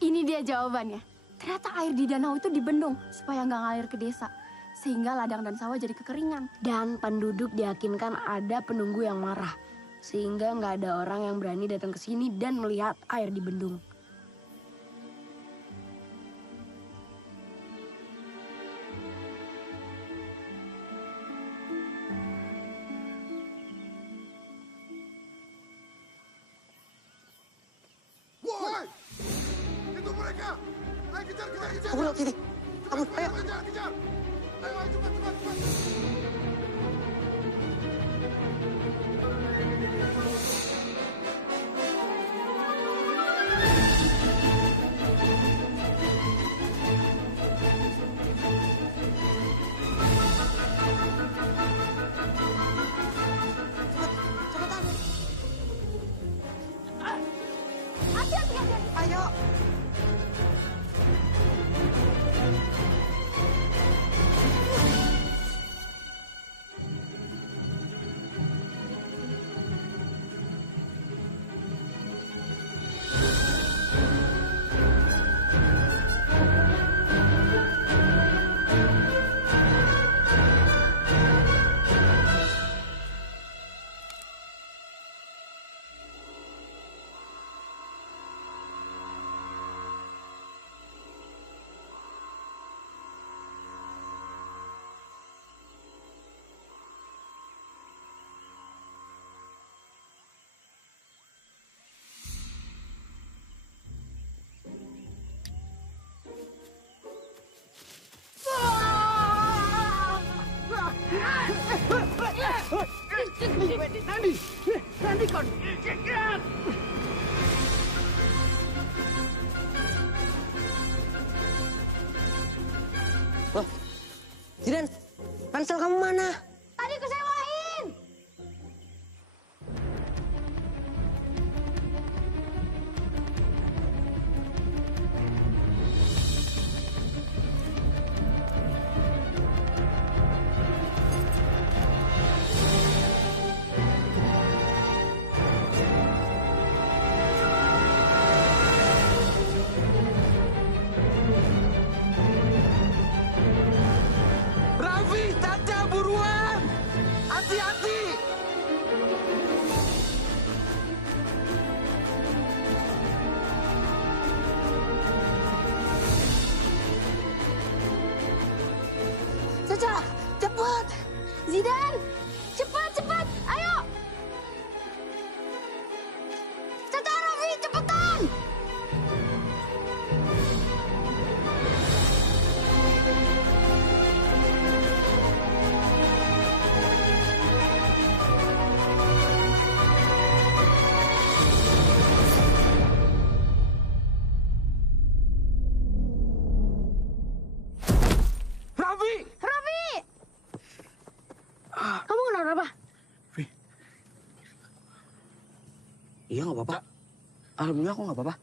Ini dia jawabannya. Ternyata air di danau itu dibendung supaya nggak ngalir ke desa. Sehingga ladang dan sawah jadi kekeringan. Dan penduduk diyakinkan ada penunggu yang marah. Sehingga nggak ada orang yang berani datang ke sini dan melihat air di bendung. Woi! Itu mereka! Ayo kejar! Kabur, Titi. Kabur, ayo. Kejar! Ayo, cepat! Hati-hati. Ayo. Nanti kon. Loh, Jidan, Ransel kamu mana? Tadi kesewain. Raffi, Caca, buruan! Hati-hati! Caca, cepat. Zidan, cepat. Ayo. Caca, Raffi, cepetan. Raffi! Raffi! Kamu kenapa? Iya nggak apa-apa. Alhamdulillah aku nggak apa-apa.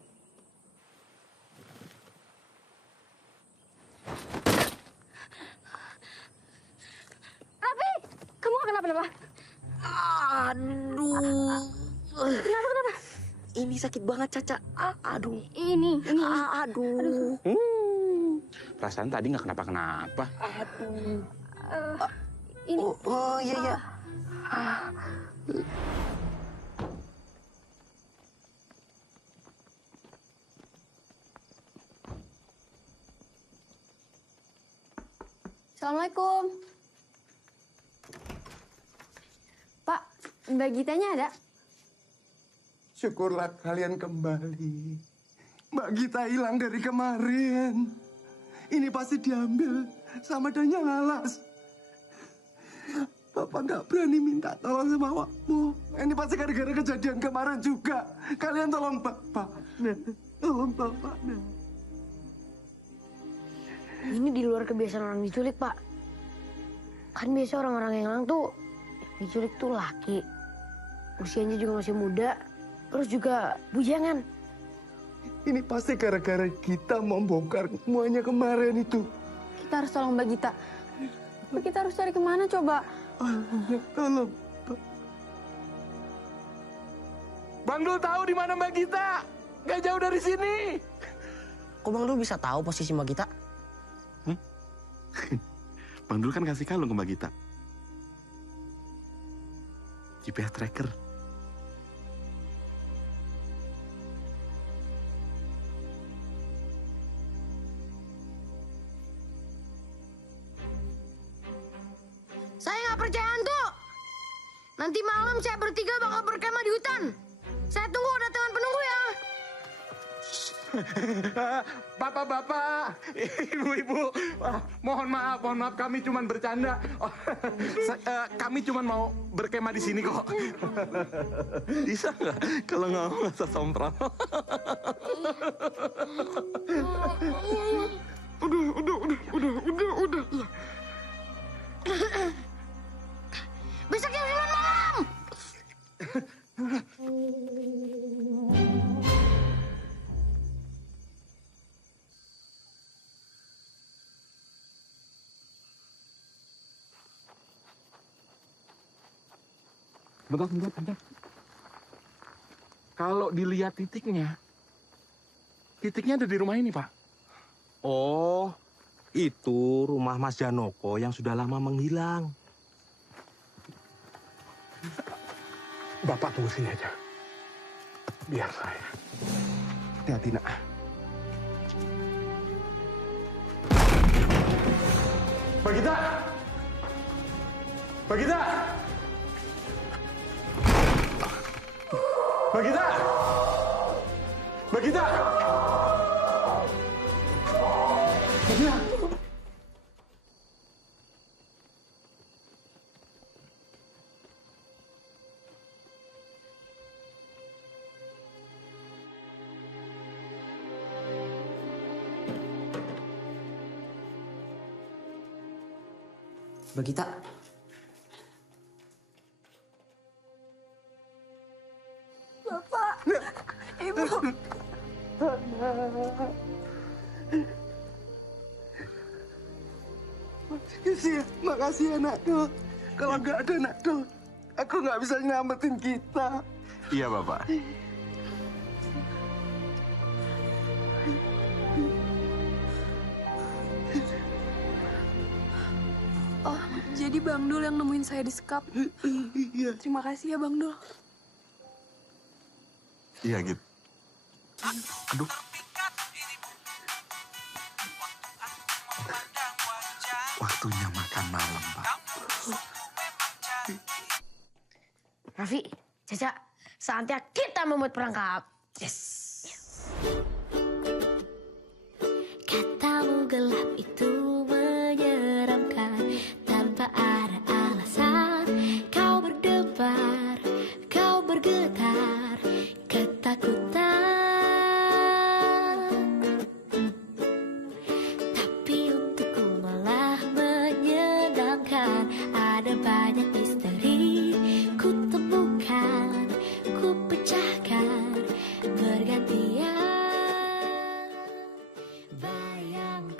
Raffi, kamu nggak kenapa-napa? Aduh. Kenapa? Ini sakit banget, Caca. Aduh. Ini. Aduh. Perasaan tadi nggak kenapa-kenapa. Aduh. Ini. Oh iya. Assalamualaikum. Pak, Mbak Gitanya ada? Syukurlah kalian kembali. Mbak Gita hilang dari kemarin. Ini pasti diambil sama Danya Alas. Bapak nggak berani minta tolong sama awakmu. Ini pasti gara-gara kejadian kemarin juga. Kalian tolong Bapak. Tolong Bapak. Ini di luar kebiasaan orang diculik, Pak. Kan biasa orang-orang yang hilang tuh diculik tuh laki. Usianya juga masih muda. Terus juga bujangan. Ini pasti gara-gara kita membongkar semuanya kemarin itu. Kita harus tolong Mbak Gita. Kita harus cari kemana coba? Tolong. Bang Dul tahu di mana Mbak Gita? Gak jauh dari sini. Kok Bang Dul bisa tahu posisi Mbak Gita? Bang Dul kan kasih kalung ke Mbak Gita. GPS tracker. Saya nggak percaya hantu. Nanti malam saya bertiga bakal berkemah di hutan. Saya tunggu kedatangan penunggu ya. Bapak-bapak, ibu-ibu, mohon maaf kami cuma bercanda. Kami cuma mau berkemah di sini kok. Bisa nggak? Kalau nggak mau nggak usah sompral. Udah. Iya. Besok jam 9 malam. Bentar. Kalau dilihat titiknya ada di rumah ini, Pak. Oh, itu rumah Mas Janoko yang sudah lama menghilang. Bapak tunggu sini aja. Biar saya. Hati-hati, nak. Mbak Gita! Mbak Gita! Mbak Gita! Mbak Gita! Mbak Gita! Mbak Gita. Bapak, Ibu. Makasih anakku. Kalau nggak ada anakku, aku nggak bisa nyelamatin kita. Iya, Bapak. Oh, jadi Bang Dul yang nemuin saya di sekap. Terima kasih ya Bang Dul. Iya, gitu. Aduh. Waktunya makan malam, Pak. Raffi, Caca, saatnya kita membuat perangkap. Yes. Katamu gelap itu menyeramkan, tanpa ada alasan. Kau berdebar, kau bergetar, ketakutan. Tapi untukku malah menyenangkan. Ada banyak misteri ku temukan, ku pecahkan bergantian.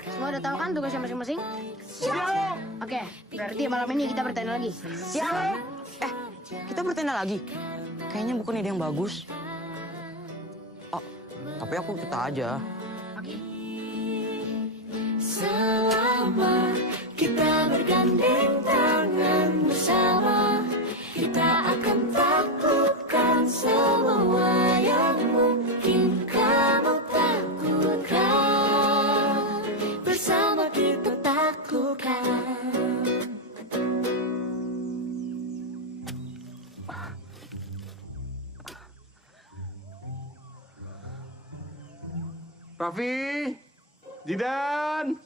Semua udah tahu kan tugasnya masing-masing? Siap. Oke, berarti malam ini kita bertanya lagi. Siap. Kita bertenda lagi. Kayaknya bukan ide yang bagus. Oh, tapi aku kita aja. Selama kita bergandeng tangan bersama, kita akan taklukkan semua yang mungkin kamu takutkan. Bersama kita taklukkan. Raffi, Jidan,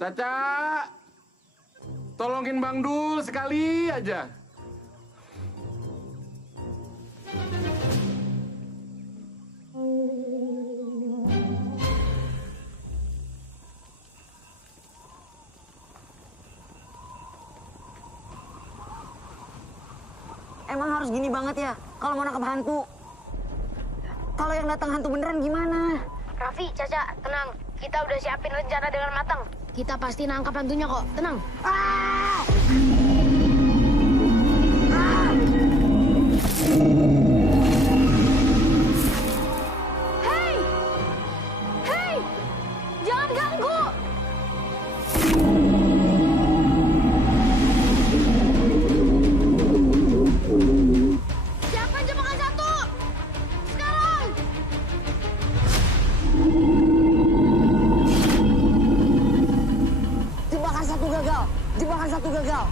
Caca, tolongin Bang Dul sekali aja. Emang harus gini banget ya kalau mau nangkap hantu? Kalau yang datang hantu beneran gimana? Raffi, Caca, tenang. Kita udah siapin rencana dengan matang. Kita pasti nangkap hantunya kok. Tenang. Hei! Hei! Jangan ganggu! Siapa jebakan satu? Sekarang! Jebakan satu gagal. Jebakan satu gagal.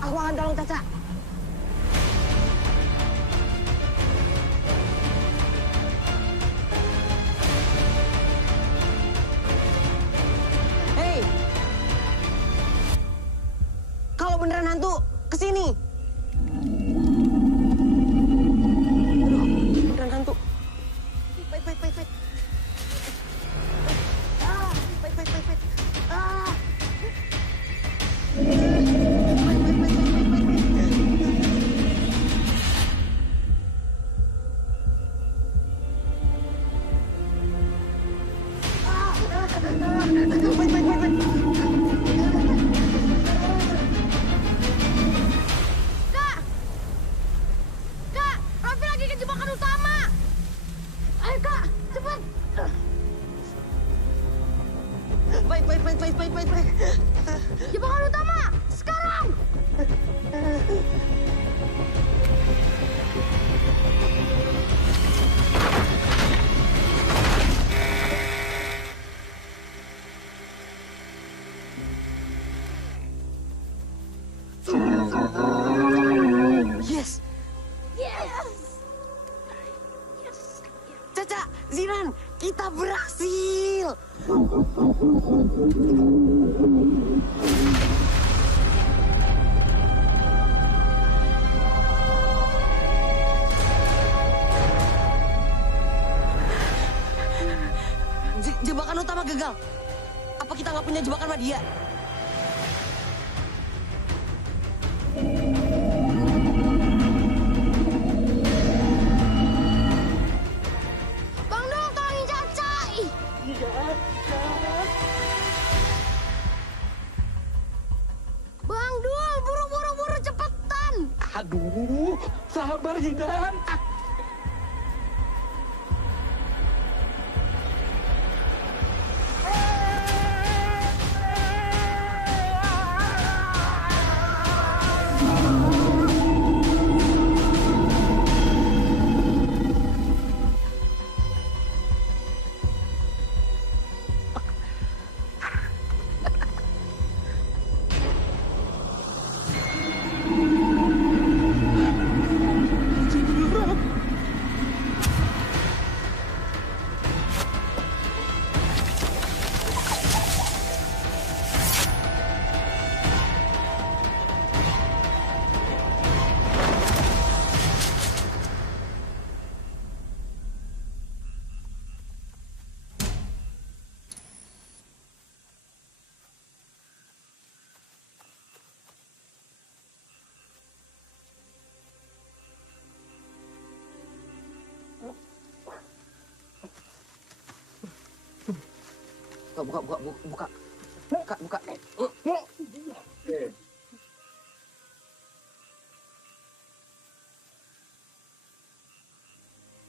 Aku akan tolong Caca. Hei! Kalau beneran hantu, kesini. Aduh, beneran hantu. Wait. Wait. Kak, Raffi lagi ke jebakan utama. Ayo Kak, cepat. Baik. Jebakan utama, sekarang. Yes. Caca, Zinan, kita berhasil. kita nggak punya jebakan sama dia. Bang Dul, tolongin Caca. Bang Dul, buru cepetan. Aduh, sabar Jidan. Buka.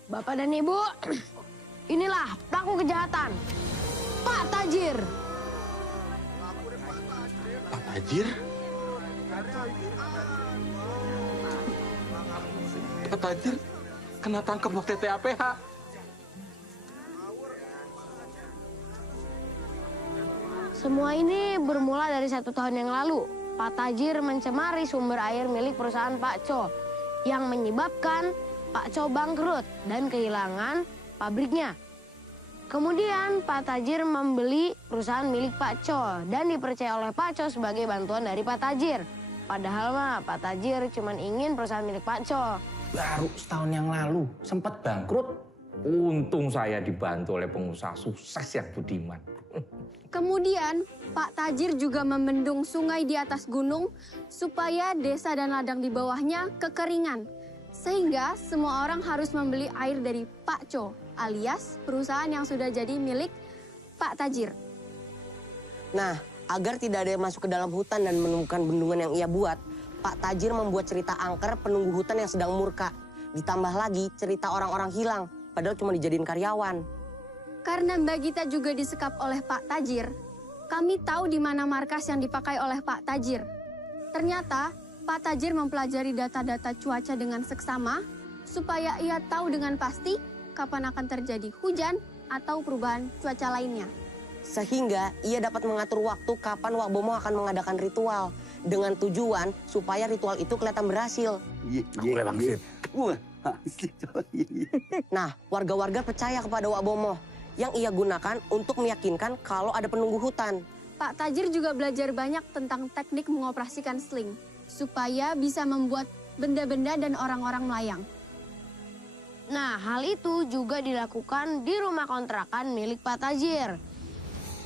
Bapak dan Ibu, inilah pelaku kejahatan, Pak Tajir. Pak Tajir? Pak Tajir kena tangkap waktu TTAPH. Semua ini bermula dari 1 tahun yang lalu. Pak Tajir mencemari sumber air milik perusahaan Pak Co, yang menyebabkan Pak Co bangkrut dan kehilangan pabriknya. Kemudian Pak Tajir membeli perusahaan milik Pak Co dan dipercaya oleh Pak Co sebagai bantuan dari Pak Tajir. Padahal mah Pak Tajir cuma ingin perusahaan milik Pak Co. Baru setahun yang lalu sempat bangkrut. Untung saya dibantu oleh pengusaha sukses yang budiman. Kemudian, Pak Tajir juga membendung sungai di atas gunung supaya desa dan ladang di bawahnya kekeringan. Sehingga semua orang harus membeli air dari Pak Co, alias perusahaan yang sudah jadi milik Pak Tajir. Nah, agar tidak ada yang masuk ke dalam hutan dan menemukan bendungan yang ia buat, Pak Tajir membuat cerita angker penunggu hutan yang sedang murka. Ditambah lagi cerita orang-orang hilang, padahal cuma dijadiin karyawan. Karena Mbak Gita juga disekap oleh Pak Tajir, kami tahu di mana markas yang dipakai oleh Pak Tajir. Ternyata, Pak Tajir mempelajari data-data cuaca dengan seksama, supaya ia tahu dengan pasti kapan akan terjadi hujan atau perubahan cuaca lainnya. Sehingga ia dapat mengatur waktu kapan Wak Bomo akan mengadakan ritual, dengan tujuan supaya ritual itu kelihatan berhasil. Nah, warga-warga percaya kepada Wak Bomo, yang ia gunakan untuk meyakinkan kalau ada penunggu hutan. Pak Tajir juga belajar banyak tentang teknik mengoperasikan sling, supaya bisa membuat benda-benda dan orang-orang melayang. Nah, hal itu juga dilakukan di rumah kontrakan milik Pak Tajir.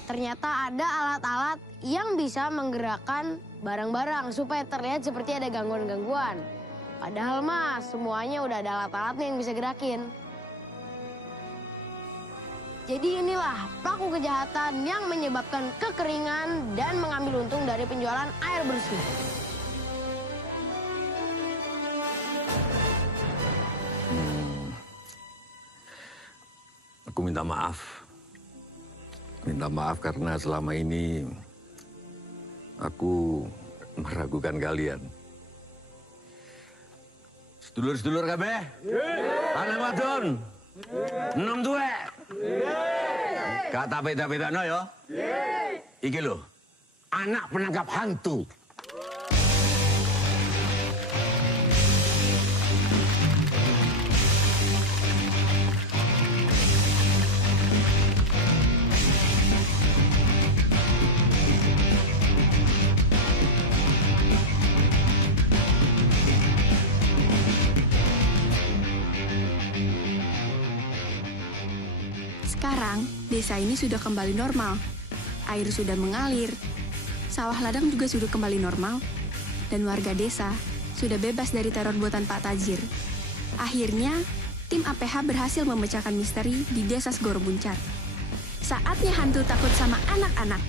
Ternyata ada alat-alat yang bisa menggerakkan barang-barang supaya terlihat seperti ada gangguan-gangguan. Padahal mah semuanya udah ada alat-alatnya yang bisa gerakin. Jadi inilah pelaku kejahatan yang menyebabkan kekeringan dan mengambil untung dari penjualan air bersih. Aku minta maaf. Minta maaf karena selama ini aku meragukan kalian. Sedulur-sedulur kabeh? Anak wadon? Enom tuwek? Gak tak beda-bedano ya? Iki lho, anak penangkap hantu. Sekarang, desa ini sudah kembali normal. air sudah mengalir, sawah ladang juga sudah kembali normal, dan warga desa sudah bebas dari teror buatan Pak Tajir. Akhirnya, tim APH berhasil memecahkan misteri di desa Segoro Muncar. Saatnya hantu takut sama anak-anak.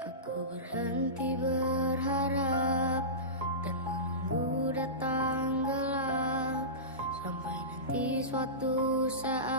Aku berhenti berharap dan menunggu datang gelap sampai nanti suatu saat